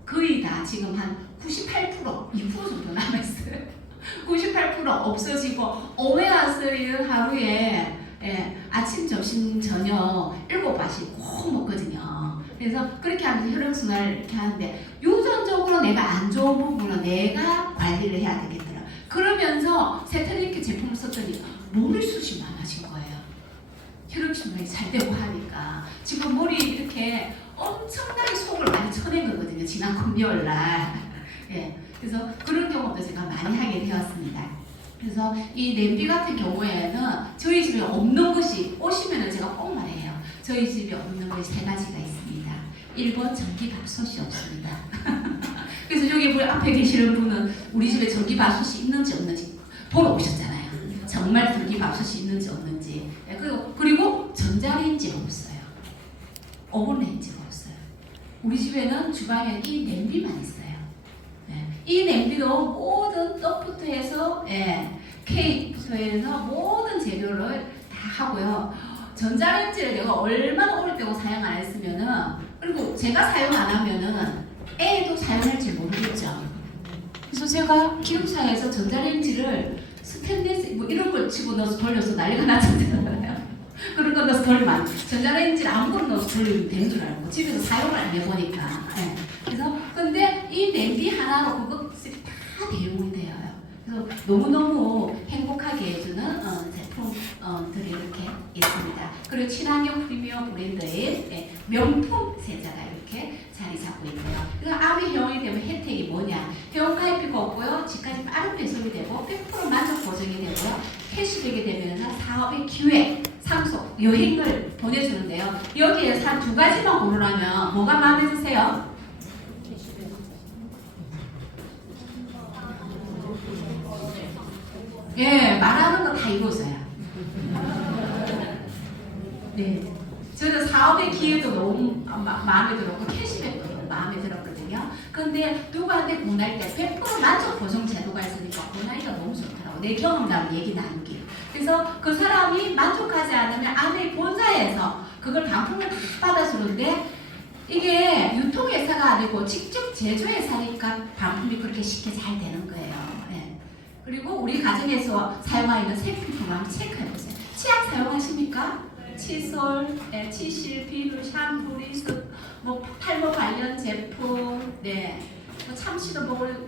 거의 다 지금 한 98%, 2% 정도 남아있어요. 98% 없어지고 오메가3는 하루에 아침, 점심, 저녁 7번씩 꼭 먹거든요. 그래서 그렇게 하면서 혈액순환을 이렇게 하는데 유전적으로 내가 안 좋은 부분은 내가 관리를 해야 되겠더라. 그러면서 세트니크 제품을 썼더니 머리숱이 많아진 거예요. 혈액순환이 잘 되고 하니까 지금 머리 이렇게 엄청나게 속을 많이 쳐낸 거거든요. 지난 금요일날. 그래서 그런 경험도 제가 많이 하게 되었습니다. 그래서 이 냄비 같은 경우에는 저희 집에 없는 것이 오시면은 제가 꼭 말해요. 저희 집에 없는 것이 3가지가 있습니다. 1번 전기밥솥이 없습니다. 그래서 여기 우리 앞에 계시는 분은 우리 집에 전기밥솥이 있는지 없는지 보러 오셨잖아요. 정말 전기밥솥이 있는지 없는지. 예, 그리고 전자레인지가 없어요. 오븐레인지가 없어요. 우리 집에는 주방에 이 냄비만 있어요. 예, 이 냄비도 모든 떡부터 해서 케이크에서 모든 재료를 다 하고요. 전자레인지를 내가 얼마나 오래되고 사용 안 했으면은, 그리고 제가 사용 안 하면은 애도 사용할지 모르겠죠. 그래서 제가 기숙사에서 전자레인지를 스테인리스 뭐 이런 걸 집어넣어서 돌려서 난리가 났잖아요. 그런 거 넣어서 돌면 전자레인지를 아무거나 넣어서 돌리면 되는 줄 알고 집에서 사용을 안 해보니까. 그래서 근데 이 냄비 하나로 그것들이 다 대용이 돼요. 그래서 너무너무 행복하게 해주는 제품들이 이렇게 있습니다. 그리고 친환경 프리미엄 브랜드의 명품 세자가 이렇게 자리 잡고 있고요. 그래서 아미 회원이 되면 혜택이 뭐냐? 회원 가입비가 없고요. 집까지 빠른 배송이 되고 100% 만족 보증이 되고요. 캐시백이 되면서 사업의 기회, 상속, 여행을 보내주는데요. 여기에서 한 두 가지만 고르라면 뭐가 마음에 드세요? 예, 말하는 거 다 이루어져요. 네. 저는 사업의 기회도 너무 마음에 들었고 캐시백도 너무 마음에 들었거든요. 근데 누구한테 권할 때 100% 만족 보증 제도가 있으니까 권하기가 너무 좋더라고. 내 경험담 얘기 나누기. 그래서 그 사람이 만족하지 않으면 아메이 본사에서 그걸 반품을 다 받아주는데 이게 유통회사가 아니고 직접 제조회사니까 반품이 그렇게 쉽게 잘 되는 거예요. 네. 그리고 우리 가정에서 사용하는 생필품 한번 체크해보세요. 치약 사용하십니까? 칫솔, 치실, 비누, 샴푸, 리스, 뭐 탈모 관련 제품, 뭐 참치도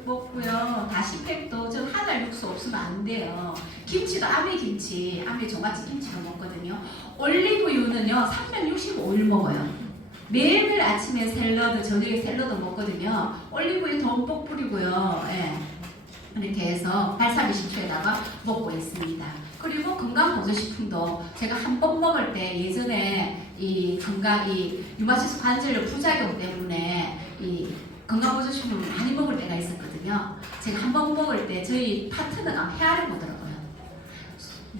먹고요. 다시팩도 전 한알 육수 없으면 안 돼요. 김치도 아메 김치, 아메 종갓집 김치도 먹거든요. 올리브유는요 365일 먹어요. 매일매일 아침에 샐러드, 저녁에 샐러드 먹거든요. 올리브유 듬뿍 뿌리고요. 이렇게 해서 발사믹 식초에다가 먹고 있습니다. 그리고 건강보조식품도 제가 한 번 먹을 때 예전에 이 유마시스 관절염 부작용 때문에 이 건강보조식품을 많이 먹을 때가 있었거든요. 제가 한 번 먹을 때 저희 파트너가 헤아려 보더라고요.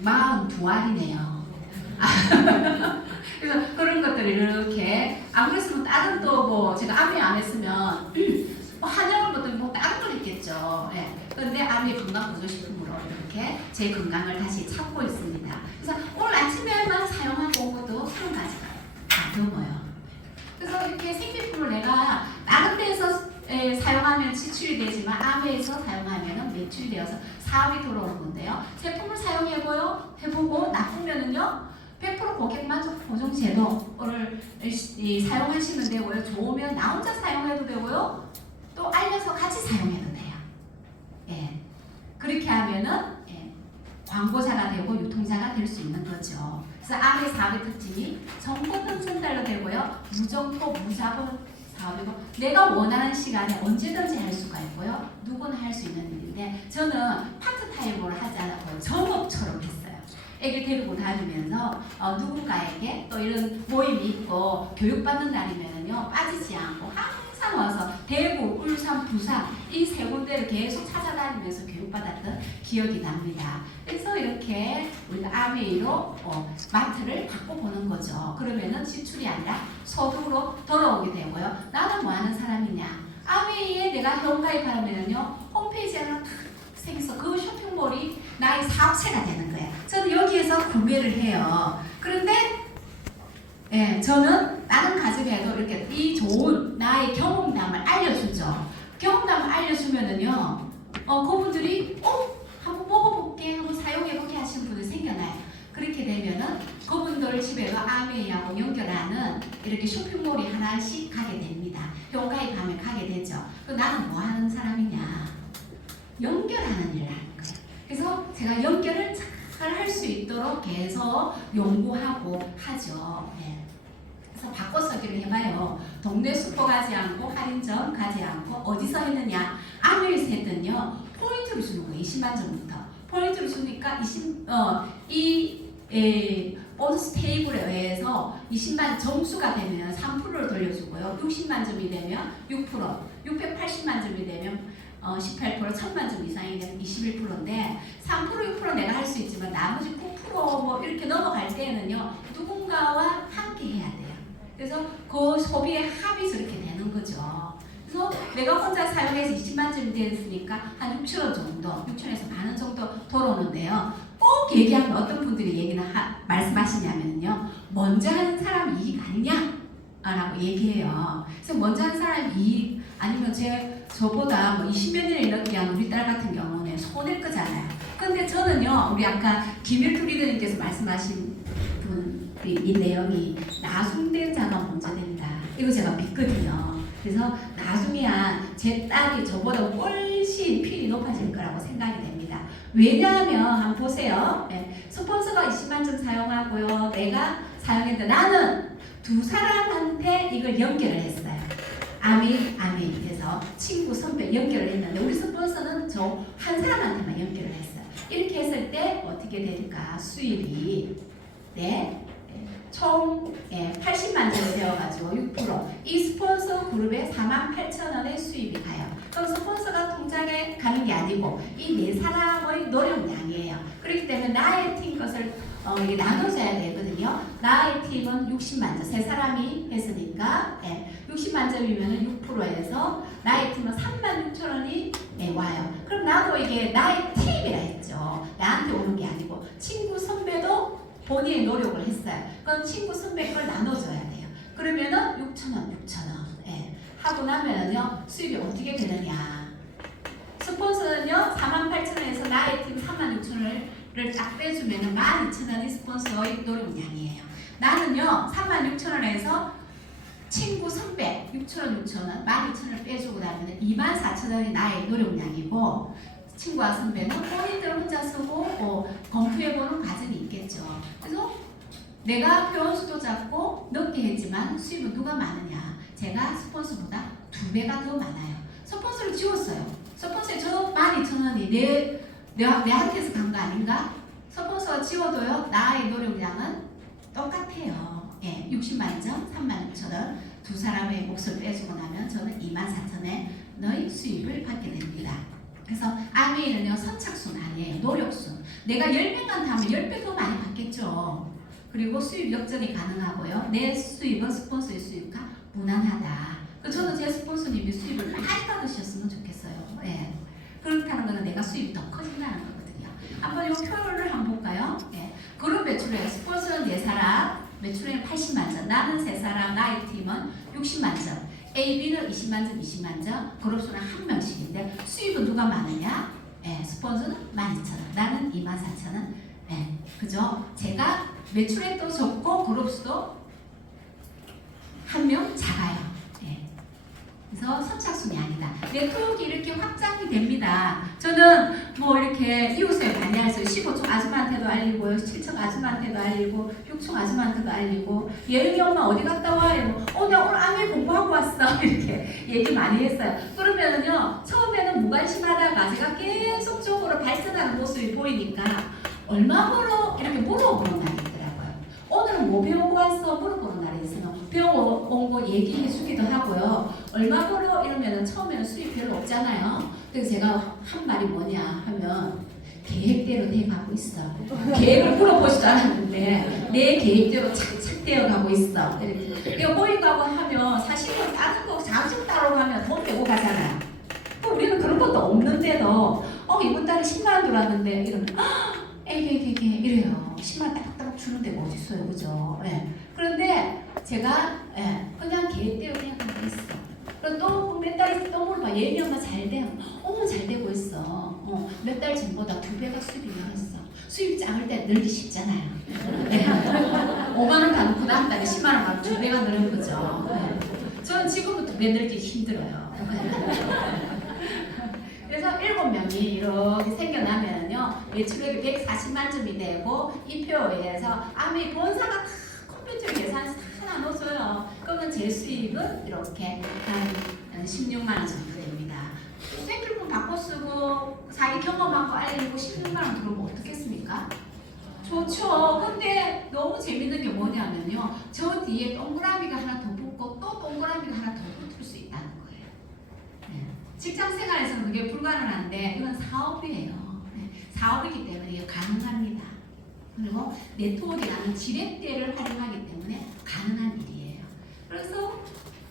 42알이네요. 그래서 그런 것들을 이렇게 안 그랬으면 다른 또 뭐 제가 아메 안 했으면 한약을 뭐 다른 걸 있겠죠. 그런데 아메 건강보조식품으로 이렇게 제 건강을 다시 찾고 있습니다. 그래서 오늘 아침에만 사용하고 온 것도 30가지가 다 넘어요. 그래서 이렇게 생필품을 내가 다른 데서 사용하면 지출이 되지만 아메에서 사용하면 매출이 되어서 사업이 돌아오는 건데요. 제품을 해보고 나쁘면은요 100% 고객 만족 보증 제도를 사용하시면 되고요. 좋으면 나 혼자 사용해도 되고요. 또 알려서 같이 사용해도 돼요. 그렇게 하면은 광고자가 되고 유통자가 될 수 있는 거죠. 그래서 아메 사업의 특징이 정보는 전달로 되고요. 무정보, 무자본 사업이고 내가 원하는 시간에 언제든지 할 수가 있고요. 누구나 할 수 있는 일인데 저는 파트타임으로 하지 않았고요. 전업처럼 했어요. 애기 데리고 다니면서 누군가에게 또 이런 모임이 있고 교육받는 날이면은요 빠지지 않고 항상 와서 대구, 울산, 부산 이 세 군데를 계속 찾아다니면서 교육받았던 기억이 납니다. 그래서 이렇게 우리가 아메이로 마트를 바꿔보는 거죠. 그러면은 지출이 아니라 소득으로 돌아오게 되고요. 나는 뭐 하는 사람이냐? 아메이에 내가 회원가입하면은요 홈페이지가 탁 생겨서 그 쇼핑몰이 나의 사업체가 되는 거예요. 저는 여기에서 구매를 해요. 그런데 저는 다른 가정에도 이렇게 이 좋은 나의 경험담을 알려주죠. 경험담을 알려주면은요, 그분들이 한번 먹어볼게, 한번 사용해볼게 하시는 분이 생겨나요. 그렇게 되면은 그분들 집에서 아메이하고 연결하는 이렇게 쇼핑몰이 하나씩 가게 됩니다. 회원가입하면 가게 되죠. 그럼 나는 뭐 하는 사람이냐? 연결하는 일을 하는 거예요. 그래서 제가 연결을 잘 할 수 있도록 계속 연구하고 하죠. 그래서 바꿔서기를 해봐요. 동네 슈퍼 가지 않고 할인점 가지 않고 어디서 했느냐? 아메에서 했더니요 포인트를 주는 거예요. 20만 점부터 포인트를 주니까 보너스 테이블에 의해서 20만 점수가 되면 3%를 돌려주고요. 60만 점이 되면 6%, 680만 점이 되면 18%, 1000만 점 이상이 되면 21%인데 3%, 6% 내가 할 수 있지만 나머지 9% 뭐 이렇게 넘어갈 때는요 누군가와 함께 해야 돼요. 그래서 그 소비의 합이 저렇게 되는 거죠. 그래서 내가 혼자 사용해서 20만 점이 됐으니까 한 6,000원 정도, 6,000원에서 10,000원 정도 돌아오는데요. 꼭 얘기하면 어떤 분들이 말씀하시냐면요. 먼저 하는 사람이 이익 아니냐? 라고 얘기해요. 그래서 먼저 하는 사람이 이익 아니면 저보다 뭐 20몇 년이 넘게 한 우리 딸 같은 경우는 손해일 거잖아요. 근데 저는요, 우리 아까 김일투 리더님께서 말씀하신 이 내용이 나중된 자가 먼저 된다. 이거 제가 믿거든요. 그래서 나중에야 제 딸이 저보다 훨씬 필이 높아질 거라고 생각이 됩니다. 왜냐하면 한번 보세요. 네. 스폰서가 20만 점 사용하고요. 내가 사용했는데 나는 두 사람한테 이걸 연결을 했어요. 아멘 해서 친구, 선배 연결을 했는데 우리 스폰서는 저 한 사람한테만 연결을 했어요. 이렇게 했을 때 어떻게 될까? 수입이 총 80만 점이 되어가지고 6%. 이 스폰서 그룹에 48,000원의 수입이 가요. 그럼 스폰서가 통장에 가는 게 아니고 이 네 사람의 노력량이에요. 그렇기 때문에 나의 팀 것을 이게 나눠줘야 되거든요. 나의 팀은 60만 점, 세 사람이 했으니까 60만 점이면 6%에서 나의 팀은 36,000원이 와요. 그럼 나도 이게 나의 팀이라 했죠. 나한테 오는 게 아니고 친구, 선배도 본인의 노력을 했어요. 그럼 친구, 선배 걸 나눠줘야 돼요. 그러면은 6,000원 하고 나면은요 수입이 어떻게 되느냐? 스폰서는요 48,000원에서 나의 팀 36,000원을 딱 빼주면은 12,000원이 스폰서의 노력량이에요. 나는요 36,000원에서 친구, 선배 6,000원, 12,000원을 빼주고 나면 24,000원이 나의 노력량이고 친구와 선배는 본인들 혼자 쓰고 검토해보는 과정이 있겠죠. 그래서 내가 표현수도 작고 넓게 했지만 수입은 누가 많으냐? 제가 스폰서보다 2배가 더 많아요. 스폰서를 지웠어요. 스폰서에 저 12,000원이 내한테서 간 거 아닌가? 스폰서가 지워도요 나의 노력량은 똑같아요. 60만 점, 36,000원 두 사람의 몫을 빼주고 나면 저는 24,000원의 수입을 받게 됩니다. 그래서 아미는요 선착순 아니에요. 노력순. 내가 10명한테 하면 10배 더 많이 받겠죠. 그리고 수입 역전이 가능하고요. 내 수입은 스폰서의 수입과 무난하다. 저는 제 스폰서님이 수입을 많이 받으셨으면 좋겠어요. 그렇다는 것은 내가 수입이 더 커진다는 거거든요. 한번 이 표를 한번 볼까요? 그룹 매출액 스폰서는 4사람 매출액 80만 점, 나는 3사람, 나의 팀은 60만 점, AB는 20만 점, 20만 점, 그룹수는 1명씩인데 수입은 누가 많으냐? 스폰서는 12,000원, 나는 24,000원. 그죠? 제가 매출액도 적고 그룹수도 1명 작아요. 그래서 선착순이 아니다. 네트워크가 이렇게 확장이 됩니다. 저는 뭐 이렇게 이웃에 많이 알았어요. 15층 아줌마한테도 알리고요. 7층 아줌마한테도 알리고 6층 아줌마한테도 알리고 예은이 엄마 어디 갔다 와? 이러고 나 오늘 암에 공부하고 왔어. 이렇게 얘기 많이 했어요. 그러면은요 처음에는 무관심하다가 제가 계속적으로 발전하는 모습이 보이니까 얼마 벌어? 이렇게 물어보는 날이 있더라고요. 오늘은 뭐 배우고 왔어? 물어보는 날이 있으면 배워온 거 얘기해 주기도 하고요. 얼마 벌어? 이러면 처음에는 수입 별로 없잖아요. 그래서 제가 한 말이 뭐냐 하면 계획대로 돼가고 있어. 계획을 물어보지도 않았는데 내 계획대로 착착 되어가고 있어. 이렇게 이거 보인다고 하면 사실은 다른 거 잠시 따로 가면 돈 내고 가잖아요. 우리는 그런 것도 없는데도 이번 달에 10만 원 들어왔는데 이러면 에게 이래요. 10만 원 따박따박 주는 데가 어디 있어요, 그죠? 그런데 제가 그냥 계획대로 그냥 가고 있어. 그리고 또 몇 달 있어 또 물어봐. 예은이 엄마 잘 돼? 잘 되고 있어. 몇 달 전보다 2배가 수입이 늘었어. 수입 작을 때 늘기 쉽잖아요. 5만 원 다 놓고 다음 달에 10만 원 받고 2배가 늘은 거죠. 저는 지금부터 2배 늘기 힘들어요. 그래서 7명이 이렇게 생겨나면요 매출액이 140만 점이 되고 이 표에 의해서 아미 본사가 다 컴퓨터 계산해서 다 나눠줘요. 그러면 제 수입은 이렇게 한 16만 원 정도 됩니다. 생필품 바꿔 쓰고 자기 경험한 거 알리고 16만 원 들어오면 어떻겠습니까? 좋죠. 근데 너무 재밌는 게 뭐냐면요 저 뒤에 동그라미가 하나 더 붙고 또 동그라미가 하나 더 붙을 수 있다는 거예요. 직장 생활에서는 그게 불가능한데 이건 사업이에요. 네, 사업이기 때문에 이게 가능합니다. 그리고 네트워크라는 지렛대를 활용하기 때문에 가능한 일이에요. 그래서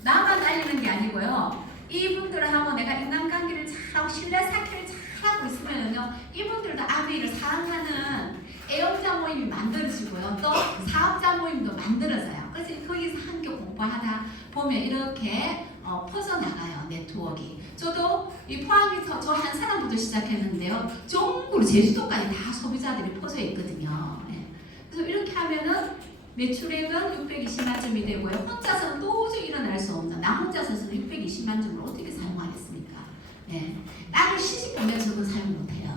나만 알리는 게 아니고요. 이분들하고 내가 인간관계를 잘하고 신뢰 쌓기를 잘하고 있으면요, 이분들도 아비를 사랑하는 애용자 모임이 만들어지고요, 또 사업자 모임도 만들어져요. 그래서 거기서 함께 공부하다 보면 이렇게 퍼져나가요, 네트워크. 저도 이 포항에서 저 한 사람부터 시작했는데요, 전국으로 제주도까지 다 소비자들이 퍼져 있거든요. 네. 그래서 이렇게 하면은 매출액은 620만 점이 되고요. 혼자서는 도저히 일어날 수 없는, 나 혼자서는 620만 점을 어떻게 사용하겠습니까? 네. 딸을 시집 보면 저도 사용 못해요.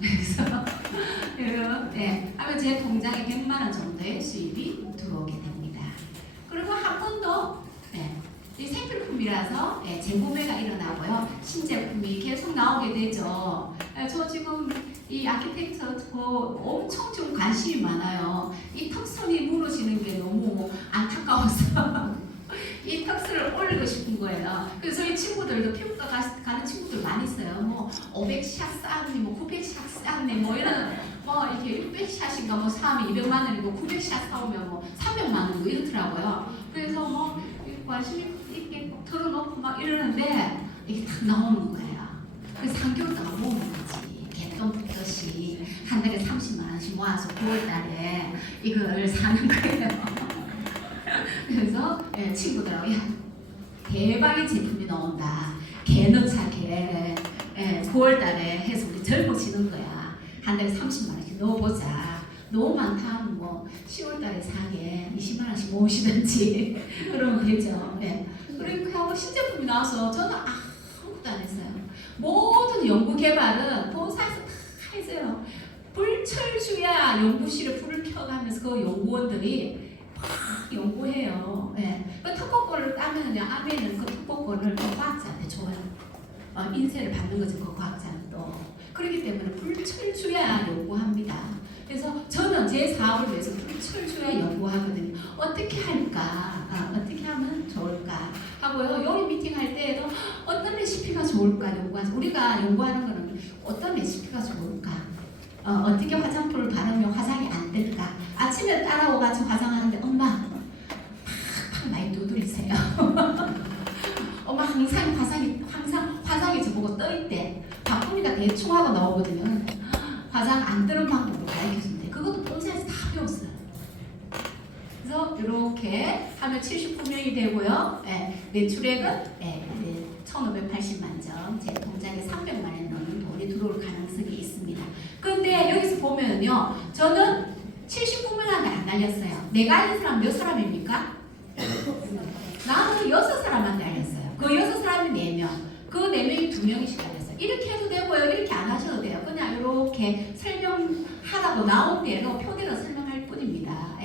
그래서 네, 하면 제 통장에 100만 원 정도의 수입이 들어오게 됩니다. 그리고 한 번 더 이 생필품이라서 재구매가 일어나고요. 신제품이 계속 나오게 되죠. 저 지금 이 아키텍처 엄청 좀 관심이 많아요. 이 턱선이 무너지는 게 너무 안타까워서 이 턱선을 올리고 싶은 거예요. 그래서 저희 친구들도 피부과 가는 친구들 많이 있어요. 뭐 500샷 쌌네, 뭐 900샷 쌌네, 뭐 이런 뭐 이렇게 600샷인가 뭐 사면 200만 원이고 900샷 사오면 뭐 300만 원이고 이렇더라고요. 그래서 뭐 관심이 있게 털어놓고 막 이러는데 이게 딱 나오는 거예요. 그래서 3개월 동안 모으는 거지. 개똥 붙듯이 한 달에 30만 원씩 모아서 9월 달에 이걸 사는 거예요. 그래서 친구들하고 야 대박의 제품이 나온다. 개 넣자 개. 9월 달에 해서 우리 젊어지는 거야. 한 달에 30만 원씩 넣어보자. 너무 많다 하면 뭐 10월 달에 사게 20만 원씩 모으시든지 그러면 되죠. 네. 그러니까 하고 신제품이 나와서 저는 아무것도 안 했어요. 모든 연구 개발은 본사에서 다 해줘요. 불철주야 연구실에 불을 켜가면서 그 연구원들이 막 연구해요. 네. 그 특허권을 따면은요, 아메는 그 특허권을 그 과학자한테 줘요. 인쇄를 받는 거죠, 그 과학자는 또. 그렇기 때문에 불철주야 연구합니다. 그래서 저는 제 사업을 위해서 불철주야 연구하거든요. 어떻게 할까? 어떻게 하면 좋을까? 하고요. 요리 미팅 할 때에도 어떤 레시피가 좋을까 연구하죠. 우리가 연구하는 거는 어떤 레시피가 좋을까? 어떻게 화장품을 바르면 화장이 안 될까? 아침에 따라오가지고 화장하는데 엄마 팍팍 많이 두드리세요. 엄마 항상 화장이 저보고 떠있대. 바쁘니까 대충 하고 나오거든요. 화장 안 뜨는 방법을 가르쳐준대. 그것도 본사에서 다 배웠어요. 그래서 이렇게 하면 79명이 되고요. 매출액은 1,580만 점, 제 통장에 300만 원 넘는 돈이 들어올 가능성이 있습니다. 그런데 여기서 보면요, 저는 79명한테 안 날렸어요. 내가 알린 사람 몇 사람입니까? 나는 6사람한테 알렸어요. 그 6사람이 4명, 그 4명이 2명이씩 알렸어요. 이렇게 해도 되고요, 이렇게 안 하셔도 돼요. 그냥 이렇게 설명하라고 나온 대로 표대로 설명할 뿐입니다.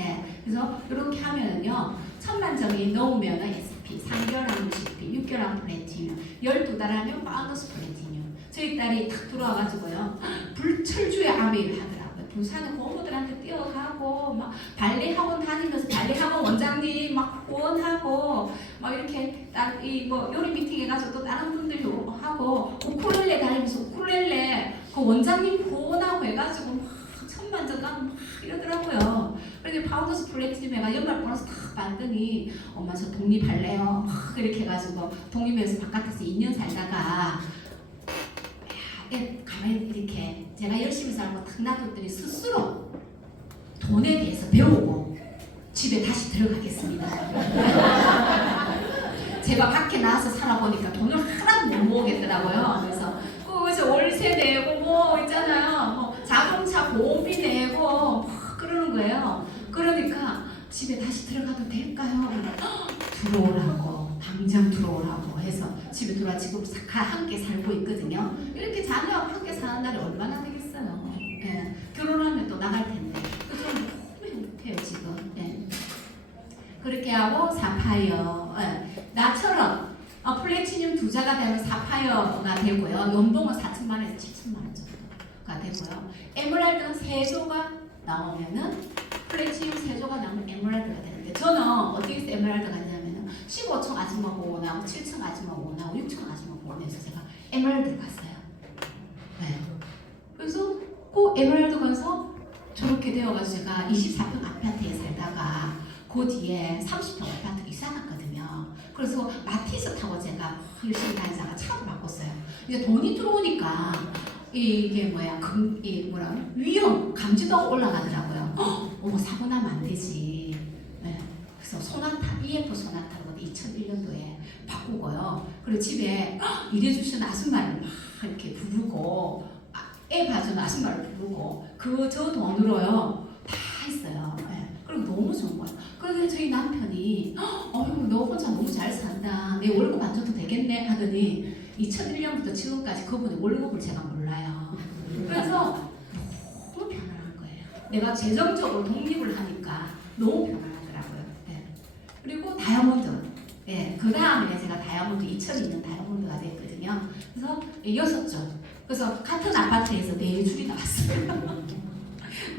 그래서 이렇게 하면은요, 1000만 점이 넘으면 SP, 3개월 하면 CP, 6개월 하면 플래티늄, 12달 하면 파운더스 플래티늄. 저희 딸이 탁 들어와가지고요, 불철주야 아메이를 하더라고요. 부산은 고모들한테 뛰어가고 막 발레 학원 다니면서 발레 학원 원장님 막 후원하고 막 이렇게 뭐 요리 미팅 해가지고 또 다른 분들이 하고 우쿨렐레 다니면서 우쿨렐레 그 원장님 후원하고 해가지고 막 1000만 점 가고 막 이러더라고요. 그런데 파운더스 플래티늄에가 연말 보너스 탁 받더니 엄마 저 독립할래요 막 이렇게 해가지고 독립해서 바깥에서 2년 살다가 가만히 이렇게 제가 열심히 살고 탁 놔뒀더니 스스로 돈에 대해서 배우고 집에 다시 들어가겠습니다. 제가 밖에 나와서 살아보니까 돈을 하나도 못 모으겠더라고요. 그래서 거기서 월세 내고 뭐 있잖아요. 뭐 자동차 보험비 내고 뭐 그러는 거예요. 그러니까 집에 다시 들어가도 될까요? 들어오라고, 당장 들어오라고 해서 집에 들어와 지금 함께 살고 있거든요. 이렇게 자녀하고 함께 사는 날이 얼마나 되겠어요. 결혼하면 또 나갈 텐데. 그래서 너무 행복해요 지금. 그렇게 하고 사파이어. 나처럼 플래티늄 2자가 되면 사파이어가 되고요. 연봉은 4천만 원에서 7천만 원 정도가 되고요. 에메랄드는 3조가 나오면은 플래티늄 3조가 나오면 에메랄드가 되는데 저는 어떻게 해서 에메랄드가 되냐면은 15층 아줌마 보고 나오고 7층 아줌마 보고 나오고 6층 아줌마 보고 보내서 제가 에메랄드 갔어요. 네. 그래서 그 에메랄드 가서 저렇게 되어가지고 제가 24평 아파트에 살다가 그 뒤에 30평 아파트 이사 갔거든요. 그래서 마티즈 타고 제가 열심히 다니다가 차도 바꿨어요. 이제 돈이 들어오니까 이게 뭐야, 위험 감지도가 올라가더라고요. 어머, 사고 나면 안 되지. 네. 그래서 소나타, EF 소나타로 2001년도에 바꾸고요. 그리고 집에 일해주신 아줌마를 막 이렇게 부르고, 애 봐주는 아줌마를 부르고, 저 돈으로요, 다 했어요. 네. 그리고 너무 좋은 거예요. 그런데 저희 남편이, 어휴, 너 혼자 너무 잘 산다. 내 월급 안 줘도 되겠네. 하더니, 2001년부터 지금까지 그분의 월급을 제가 몰라요. 그래서 너무 편안한 거예요. 내가 재정적으로 독립을 하니까 너무 편안하더라고요. 네. 그리고 다이아몬드. 네. 그 다음에 제가 다이아몬드 2002년 다이아몬드가 됐거든요. 그래서 6조. 그래서 같은 아파트에서 4줄이 나왔어요.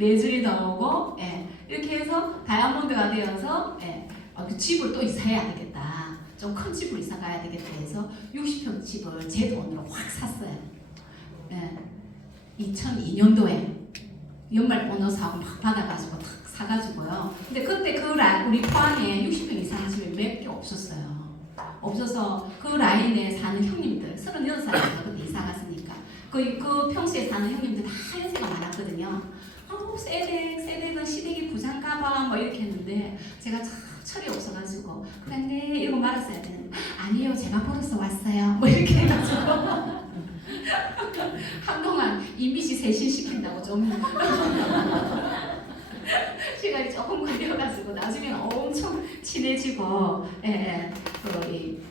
4줄이 나오고, 예. 이렇게 해서 다이아몬드가 되어서, 예. 그 집을 또 이사해야 되겠다. 좀 큰 집으로 이사 가야 되겠다 해서 60평 집을 제 돈으로 확 샀어요. 예. 2002년도에 연말 보너스하고 막 받아가지고 탁 사가지고요. 근데 그때 우리 포항에 60평 이상의 집이 몇 개 없었어요. 없어서 그 라인에 사는 형님들, 36살이었어요. 그때 이사 갔으니까. 그 평수에 사는 형님들 다 연세가 많았거든요. 세대는 시댁이 부장 가방 뭐 이렇게 했는데 제가 참 철이 없어가지고 그랬네 이러고 말았어야 되는데 아니에요 제가 벌어서 왔어요 뭐 이렇게 해가지고 한동안 이미지 쇄신시킨다고 좀 시간이 조금 걸려가지고 나중에는 엄청 친해지고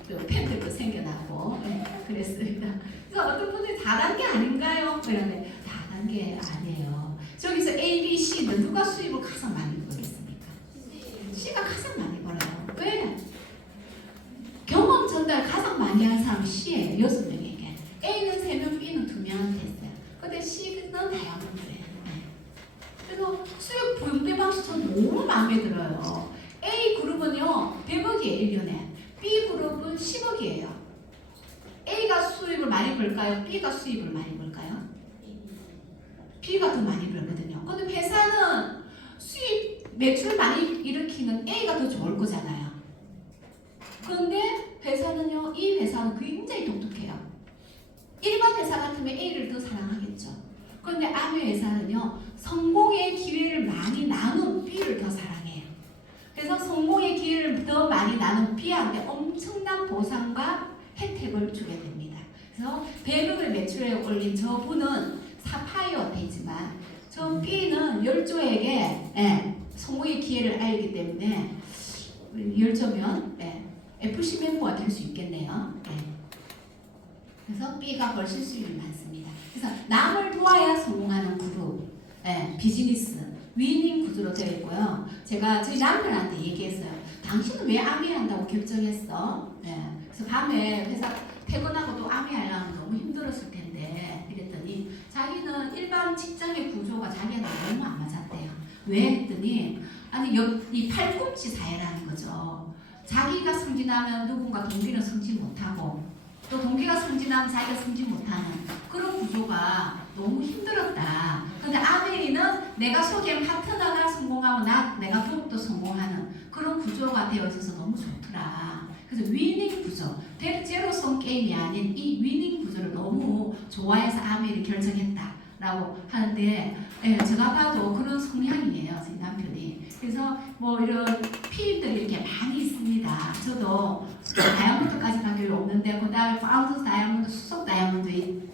그 팬들도 생겨나고 그랬습니다. 그래서 어떤 분들이 다단계 아닌가요? 그러면 다단계 아니에요. 저기서 A, B, C는 누가 수입을 가장 많이 벌겠습니까? C가 가장 많이 벌어요. 왜? 경험 전달 가장 많이 한 사람이 C예요. 6명에게. A는 3명, B는 2명한테 했어요. 근데 C는 다이아몬드예요. 그래서 수입 분배 방식 전 너무 마음에 들어요. A 그룹은요 100억이에요 1년에. B 그룹은 10억이에요. A가 수입을 많이 벌까요? B가 수입을 많이 벌까요? B가 더 많이 벌거든요. 근데 회사는 수입 매출 많이 일으키는 A가 더 좋을 거잖아요. 그런데 회사는요, 이 회사는 굉장히 독특해요. 일반 회사 같으면 A를 더 사랑하겠죠. 그런데 아메 회사는요, 성공의 기회를 많이 나눈 B를 더 사랑해요. 그래서 성공의 기회를 더 많이 나눈 B한테 엄청난 보상과 혜택을 주게 됩니다. 그래서 100억을 매출에 올린 저분은 사파이어 되지만 저 B는 10조에게 성공의 기회를 알기 때문에 10조면 FC 멤버가 될 수 있겠네요. 그래서 B가 훨씬 수익이 많습니다. 그래서 남을 도와야 성공하는 그룹, 비즈니스, 위닝 구조로 되어 있고요. 제가 저희 남편한테 얘기했어요. 당신은 왜 아메 한다고 결정했어? 그래서 밤에 회사 퇴근하고도 아메 하려면 너무 힘들었을 텐데 이랬더니 자기는 일반 직장의 구조가 자기한테 너무 안 맞았대요. 왜 했더니 아니 이 팔꿈치 사회라는 거죠. 자기가 승진하면 누군가 동기는 승진 못하고 또 동기가 승진하면 자기가 승진 못하는 그런 구조가 너무 힘들었다. 근데 아메리는 내가 소개한 파트너가 성공하고 내가 부업도 성공하는 그런 구조가 되어 있어서 너무 좋더라. 그래서 위닝 구조, 제로섬 게임이 아닌 이 위닝 구조를 너무 좋아해서 아메리 결정했다라고 하는데 제가 봐도 그런 성향이에요, 제 남편이. 그래서 뭐 이런 피임들이 이렇게 많이 있습니다. 저도 다이아몬드까지 갈 길이 없는데 그 다음에 파운드 다이아몬드, 수속 다이아몬드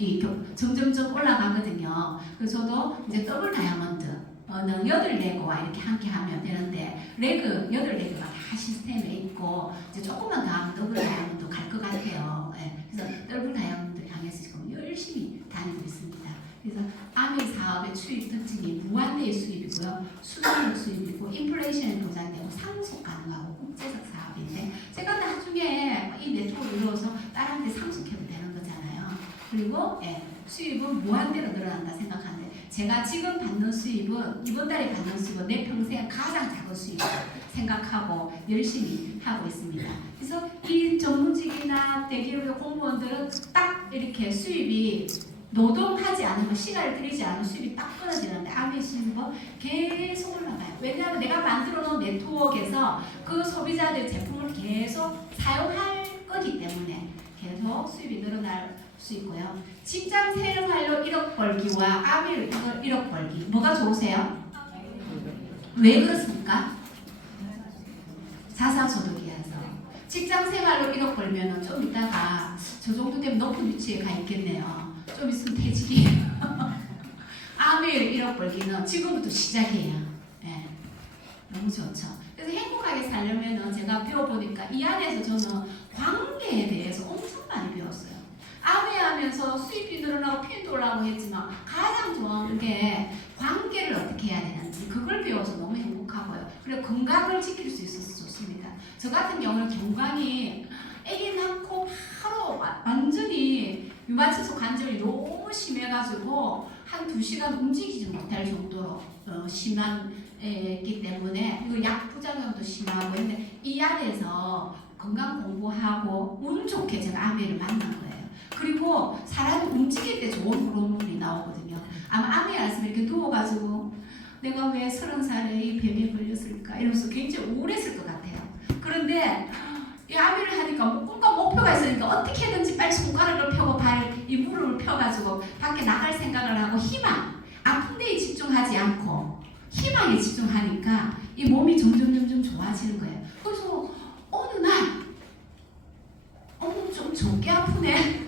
점점점 올라가거든요. 그래서 저도 이제 더블 다이아몬드 는 8레그와 이렇게 함께 하면 되는데 8레그가 다 시스템에 있고 이제 조금만 더 하면 더블 다이아몬드 갈 것 같아요. 그래서 더블 다이아몬드 향해서 지금 열심히 다니고 있습니다. 그래서 아메 사업의 수입 특징이 무한대의 수입이고요. 수익 수입이고 인플레이션이 보장되고 상속 가능하고 국제적 사업인데 제가 나중에 이 네트워크를 이루어서 다른 데 상속해도 되는 거잖아요. 그리고 수입은 무한대로 늘어난다 생각하는데 제가 지금 받는 수입은 이번 달에 받는 수입은 내 평생 가장 작은 그 수입 생각하고 열심히 하고 있습니다. 그래서 이 전문직이나 대기업의 공무원들은 딱 이렇게 수입이 노동하지 않으면 시간을 들이지 않으면 수입이 딱 끊어지는데 아메 수입은 계속 올라가요. 왜냐하면 내가 만들어 놓은 네트워크에서 그 소비자들 제품을 계속 사용할 거기 때문에 계속 수입이 늘어날 수 있고요. 직장 생활로 1억 벌기와 아메로 1억 벌기 뭐가 좋으세요? 왜 그렇습니까? 자산소득이어서 직장 생활로 1억 벌면은 좀 이따가 저 정도 되면 높은 위치에 가 있겠네요. 좀 있으면 퇴직이에요. 아메로 1억 벌기는 지금부터 시작이에요. 네. 너무 좋죠. 그래서 행복하게 살려면은 제가 배워보니까 이 안에서 저는 관계에 대해서 엄청 많이 배웠어요. 아메하면서 수입이 늘어나고 피해도 올라가고 했지만 가장 좋아하는 게 관계를 어떻게 해야 되는지 그걸 배워서 너무 행복하고요. 그리고 건강을 지킬 수 있어서 좋습니다. 저 같은 경우는 경광이 아기 낳고 바로 완전히 유마체소 관절이 너무 심해가지고 한 2시간 움직이지 못할 정도로 심했기 때문에 그리고 약 부작용도 심하고 했는데 이 안에서 건강 공부하고 운 좋게 제가 아메를 만난 거예요. 그리고 사람이 움직일 때 좋은 호르몬이 나오거든요. 아마 아메 알았으면 이렇게 누워가지고 내가 왜 30살에 이 병에 걸렸을까 이러면서 굉장히 우울했을 것 같아요. 그런데 이 아메를 하니까 꿈과 목표가 있으니까 어떻게든지 빨리 손가락을 펴고 이 무릎을 펴가지고 밖에 나갈 생각을 하고 희망, 아픈 데에 집중하지 않고 희망에 집중하니까 이 몸이 점점 좋아지는 거예요. 그래서 어느 날 좀 적게 아프네.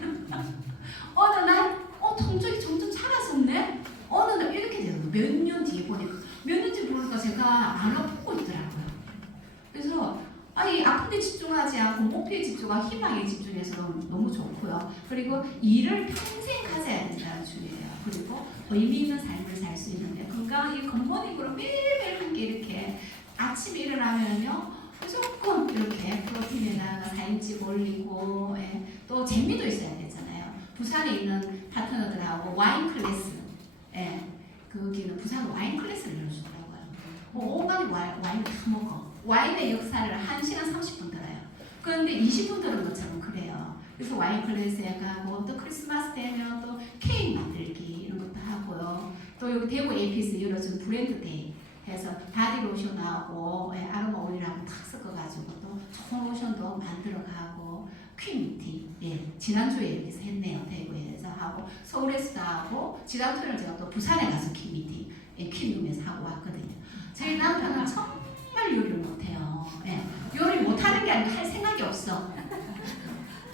어느 날 통증이 점점 사라졌네. 어느 날 이렇게 돼요. 몇 년 뒤에 보니까 몇 년째 보니까 제가 안 아프고 있더라고요. 그래서 아니 아픈 데 집중하지 않고 목표에 집중하고 희망에 집중해서 너무 좋고요. 그리고 일을 평생 가져야 된다는 주의예요. 그리고 의미 있는 삶을 살 수 있는데 건강이 굿모닝으로 매일매일 함께 이렇게 아침에 일어나면요 무조건 이렇게 프로틴에다가 4인치 올리고 또 재미도 있어야 되잖아요. 부산에 있는 파트너들하고 와인 클래스 거기는 부산 와인 클래스를 열어주더라고요. 온갖 와인을 다 먹어. 와인의 역사를 1시간 30분 들어요. 그런데 20분 들은 것처럼 그래요. 그래서 와인 클래스에 가고 또 크리스마스 되면 또 케이크 만들기 이런 것도 하고요. 또 여기 대구 에이피스 열어준 브랜드 데이 해서 바디 로션하고 아로마 오일하고 탁 섞어가지고 또 좋은 로션도 만들어가고 퀸미티 지난주에 여기서 했네요. 대구에서 하고 서울에서도 하고 지난주에 제가 또 부산에 가서 퀸미티 퀸룸에서 하고 왔거든요. 저희 남편은 정말 요리를 못해요. 요리 못하는 게 아니고 할 생각이 없어.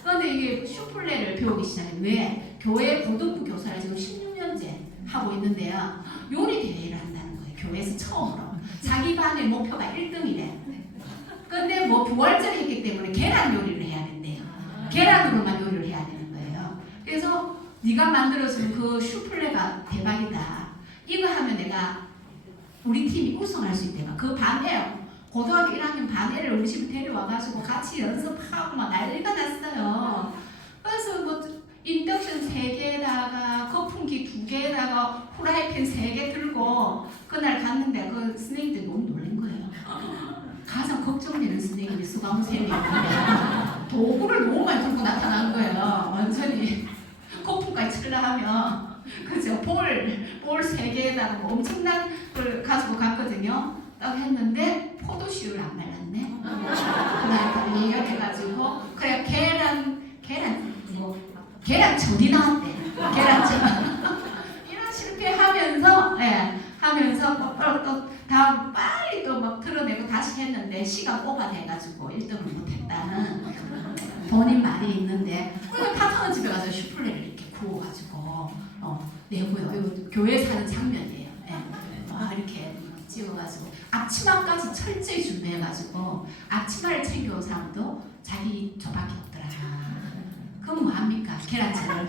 그런데 이게 슈플레를 배우기 시작해. 왜? 교회 고등부 교사를 지금 16년째 하고 있는데요. 요리 대회를 한다는 거예요. 교회에서 처음으로. 자기 반의 목표가 1등이래. 근데 뭐 부활절 했기 때문에 계란 요리를 해야 된대요. 계란으로만 요리를 해야 되는 거예요. 그래서 네가 만들어준 그 슈플레가 대박이다. 이거 하면 내가 우리 팀이 우승할 수 있대요. 그 반애요. 고등학교 1학년 반애를 우리 집에 데려와가지고 같이 연습하고 막 난리가 났어요. 그래서 뭐 인덕션 3개에다가 거품기 2개에다가 후라이팬 3개 들고 그날 갔는데 그 선생님들이 너무 놀란 거예요. 가장 걱정되는 선생님이 수강호 쌤이었는데 도구를 너무 많이 들고 나타난 거예요. 완전히 거품까지 칠라 하면 그죠? 볼 3개에다가 뭐 엄청난 걸 가지고 갔거든요. 딱 했는데 포도씨를 안 말랐네. 그날 얘기해가지고 그래 계란전이 나왔대. 계란전. 이런 실패하면서 하면서 또 다음 빨리 또 막 틀어내고 다시 했는데 시간 오버돼가지고 1등을 못했다는 본인 말이 있는데 오늘 파트너 집에 가서 슈플레를 이렇게 구워가지고 내고요. 이거 교회 사는 장면이에요. 이렇게 찍어가지고 앞치마까지 철저히 준비해가지고 앞치마를 챙겨온 사람도 자기 저밖에 없더라. 그럼 뭐합니까? 계란찜을.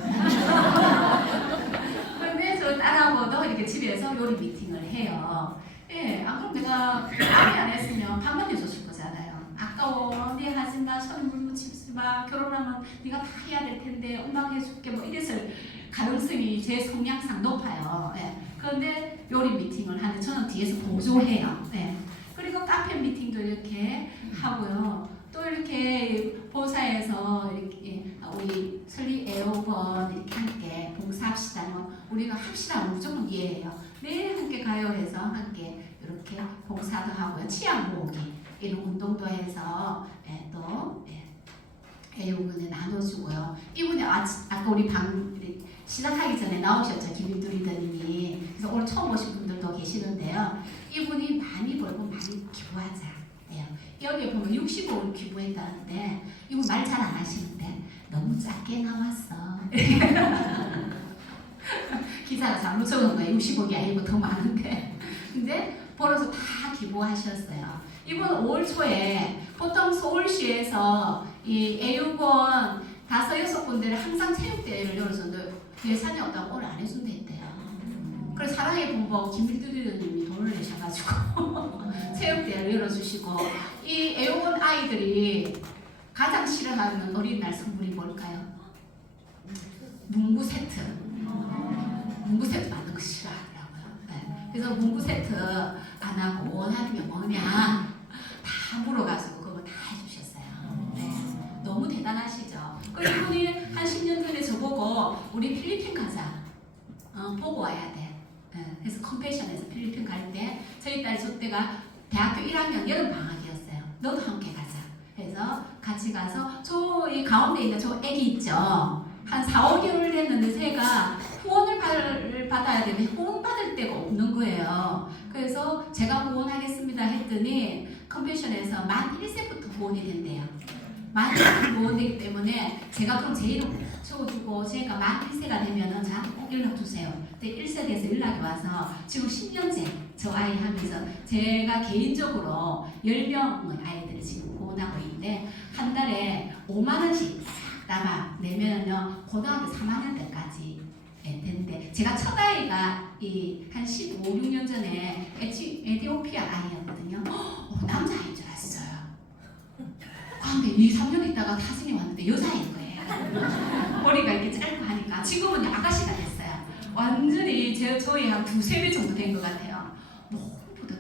그런데 저 딸하고도 이렇게 집에서 요리 미팅을 해요. 안 그럼 내가 아무리 안 했으면 밥만 해줬을 거잖아요. 아까워, 네 하지마, 손에 물 묻히지 마, 결혼하면 네가 다 해야 될 텐데 엄마가 해줄게 뭐 이랬을 가능성이 제 성향상 높아요. 그런데 요리 미팅을 하는데 저는 뒤에서 보조해요. 그리고 카페 미팅도 이렇게 하고요. 또 이렇게 본사에서 이렇게 우리 설립 애호번 이렇게 함께 봉사합시다. 우리가 합시다 무조건 예예요. 매일 함께 가요 해서 함께 이렇게 봉사도 하고요. 치약 모으기 이런 운동도 해서 또 애호번에 나눠주고요. 이분이 아까 우리 시작하기 전에 나오셨죠. 김윤두 리더님이. 그래서 오늘 처음 오신 분들도 계시는데요. 이분이 많이 벌고 많이 기부하자. 여기에 보면 65를 기부했다는데 이거 말 잘 안 하시는데 너무 작게 나왔어. 기사가 잘못 적은 거예요. 65이 아니고 더 많은데. 근데 벌어서 다 기부하셨어요. 이번 5월 초에 보통 서울시에서 이 애육원 5-6군데를 항상 체육대회를 열어줬는데 예산이 없다고 오늘 안 해준댔대요. 그래서 사랑의 본부 김일두 리더님이 돈을 내셔가지고 체육대회를 열어주시고 이 애호원 아이들이 가장 싫어하는 어린이날 선물이 뭘까요? 문구 세트. 문구 세트 받는 거 싫어하더라고요. 네. 그래서 문구 세트 안 하고 원하는 게 뭐냐 다 물어가지고 그거 다 해주셨어요. 네. 너무 대단하시죠? 그리고 이분이 한 10년 전에 저보고 우리 필리핀 가자. 보고 와야 돼. 그래서 컴패션에서 필리핀 갈 때 저희 딸이 저 때가 대학교 1학년 여름 방학이었어요. 너도 함께 가자. 그래서 같이 가서 저 이 가운데 있는 저 애기 있죠. 한 4-5개월 됐는데 새가 후원을 받아야 되는데 후원 받을 데가 없는 거예요. 그래서 제가 후원하겠습니다 했더니 컴패션에서 만 1세부터 후원이 된대요. 만 1세부터 후원되기 때문에 제가 그럼 제 이름 적어주고 제가 만 1세가 되면은 저한테 꼭 연락 주세요. 근데 1세 돼서 연락이 와서 지금 10년째 저 아이 하면서 제가 개인적으로 10명 아이들이 지금 후원하고 있는데 한 달에 5만 원씩 딱 내면은요 고등학교 3학년 때까지 되는데 제가 첫 아이가 한 15-16년 전에 에티오피아 아이였거든요. 남자아이인 줄 알았어요. 그런데 2-3년 있다가 타진이 왔는데 여자인 거예요. 머리가 이렇게 짧고 하니까 지금은 아가씨가 됐어요. 완전히 저희 한 2-3배 정도 된 것 같아요.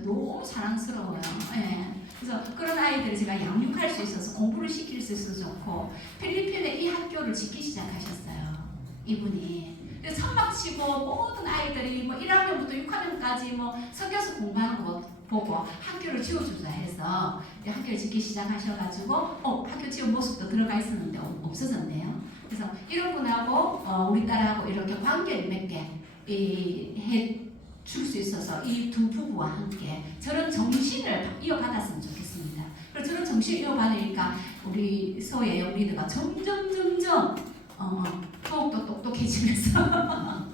너무 사랑스러워요. 네. 그래서 그런 아이들을 제가 양육할 수 있어서 공부를 시킬 수 있어서 좋고 필리핀에 이 학교를 짓기 시작하셨어요. 이분이. 그래서 선박 치고 모든 아이들이 1학년부터 6학년까지 섞여서 공부하는 거 보고 학교를 지어주자 해서 학교를 짓기 시작하셔가지고 학교 지은 모습도 들어가 있었는데 없어졌네요. 그래서 이런 분하고 우리 딸하고 이렇게 관계를 맺게 해줄 수 있어서 이 두 부부와 함께 저런 정신을 이어받았으면 좋겠습니다. 그리고 저런 정신을 이어받으니까 우리 소의 리더가 점점 더욱더 똑똑해지면서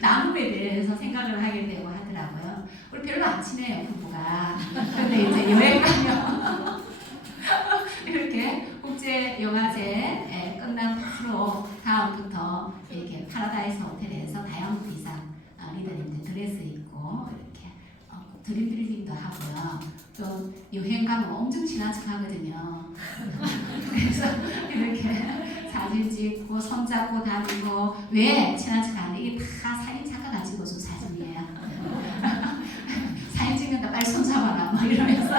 나눔에 대해서 생각을 하게 되고 하더라고요. 우리 별로 안 친해요, 부부가. 근데 이제 여행 가면 이렇게 국제영화제 끝난 바로 다음부터 이렇게 파라다이스 호텔에서 다양한 이상 리더님들 드레스 입고 이렇게 드림빌딩도 하고요. 또 여행 가면 엄청 친한 척 하거든요. 그래서 이렇게 사진 찍고 손잡고 다니고 왜 친한 척 하는데 이게 다 사진 작가가 찍어준 사진이에요. 사진 찍는다 빨리 손잡아라 이러면서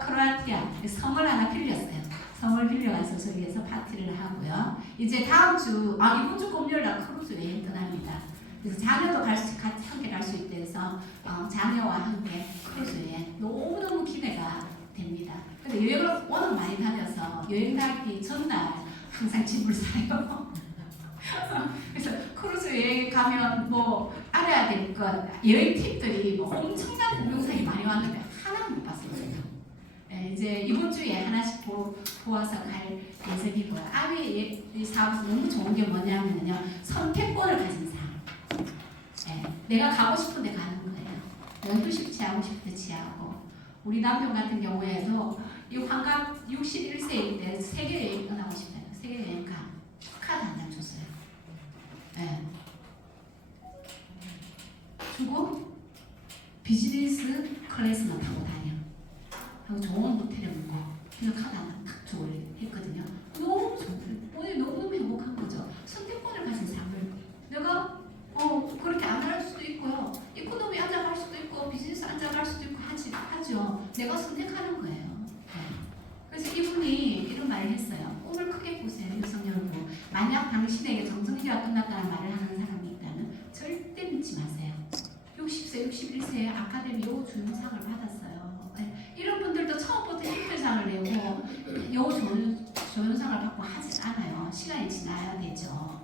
크로아티아 성을 하나 빌렸어요. 성을 빌려와서 저기에서 파티를 하고요. 이제 다음 주 이번 주 금요일날 크루즈 여행 떠납니다. 그래서 자녀도 같이 함께 갈 수 있다 해서 자녀와 함께 크루즈 여행 너무너무 기대가 됩니다. 근데 여행을 워낙 많이 다녀서 여행 가기 전날 항상 짐을 사요. 그래서 크루즈 여행 가면 알아야 될 것 여행 팁들이 엄청난 동영상이 많이 왔는데 하나는 못 봤어요. 이제 이번 주에 하나씩 보아서 갈 예정이고요. 아미 이 사업에서 너무 좋은 게 뭐냐면요, 선택권을 가진 사람. 내가 가고 싶은 데 가는 거예요. 내가 휴식 취하고 싶을 때 취하고. 우리 남편 같은 경우에도 이 환갑 61세일 때 세계 여행 떠나고 싶어요. 세계 여행 카드 한 장 줬어요. 주고 비즈니스 클래스만 타고 다녀. 하고 좋은 호텔에 묵고 그래서 카드 하나 탁 주고 했거든요. 너무 좋아요. 너무너무 행복한 거죠. 선택권을 가진 삶을 내가 그렇게 안 할 수도 있고요. 이코노미 앉아 갈 수도 있고 비즈니스 맞죠? 내가 선택하는 거예요. 네. 그래서 이분이 이런 말을 했어요. 꿈을 크게 꾸세요, 윤석열 후보. 만약 당신에게 정성기가 끝났다는 말을 하는 사람이 있다면 절대 믿지 마세요. 60세, 61세에 아카데미 여우조연상을 받았어요. 네. 이런 분들도 처음부터 힘표상을 내고 여우조연상을 받고 하지 않아요. 시간이 지나야 되죠.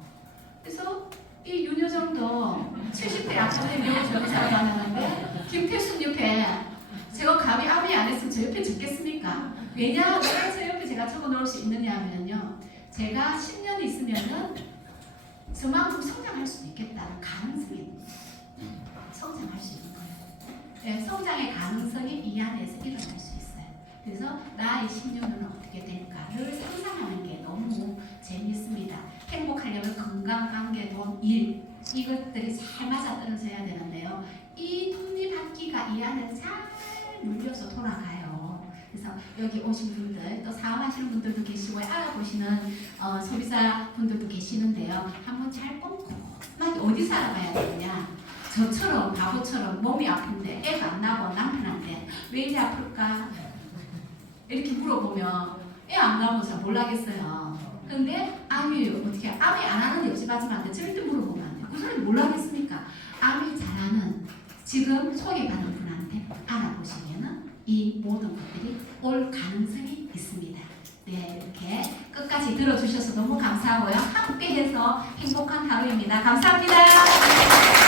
그래서 이 윤여정도 70대 아카데미 여우조연상을 받았는데 김태순 옆에 제가 감히 아무리 안 했으면 저 옆에 적겠습니까? 왜냐? 왜 저 옆에 제가 적어 놓을 수 있느냐 하면요. 제가 10년 있으면은 저만큼 성장할 수 있겠다는 가능성이 성장할 수 있는 거예요. 네, 성장의 가능성이 이 안에서 일어날 수 있어요. 그래서 나의 10년은 어떻게 될까를 상상하는 게 너무 재밌습니다. 행복하려면 건강, 관계, 돈, 일 이것들이 잘 맞아떨어져야 되는데요. 이 톱니바퀴가 이 안에 잘 눌려서 돌아가요. 그래서 여기 오신 분들 또 사업하시는 분들도 계시고 알아보시는 소비자 분들도 계시는데요. 한번 잘 꼼꼼하게 어디서 알아봐야 되느냐. 저처럼 바보처럼 몸이 아픈데 애가 안 나고 남편한테 왜 이리 아플까? 이렇게 물어보면 애 안 나면 잘 몰라겠어요. 근데 암이 어떻게 암이 안 하는 옆집 아줌마한테 절대 물어보면 안 돼요. 그 사람이 몰라겠습니까? 암이 잘하는 지금 소개받은 분한테 알아보시면은 이 모든 것들이 올 가능성이 있습니다. 네, 이렇게 끝까지 들어주셔서 너무 감사하고요. 함께해서 행복한 하루입니다. 감사합니다.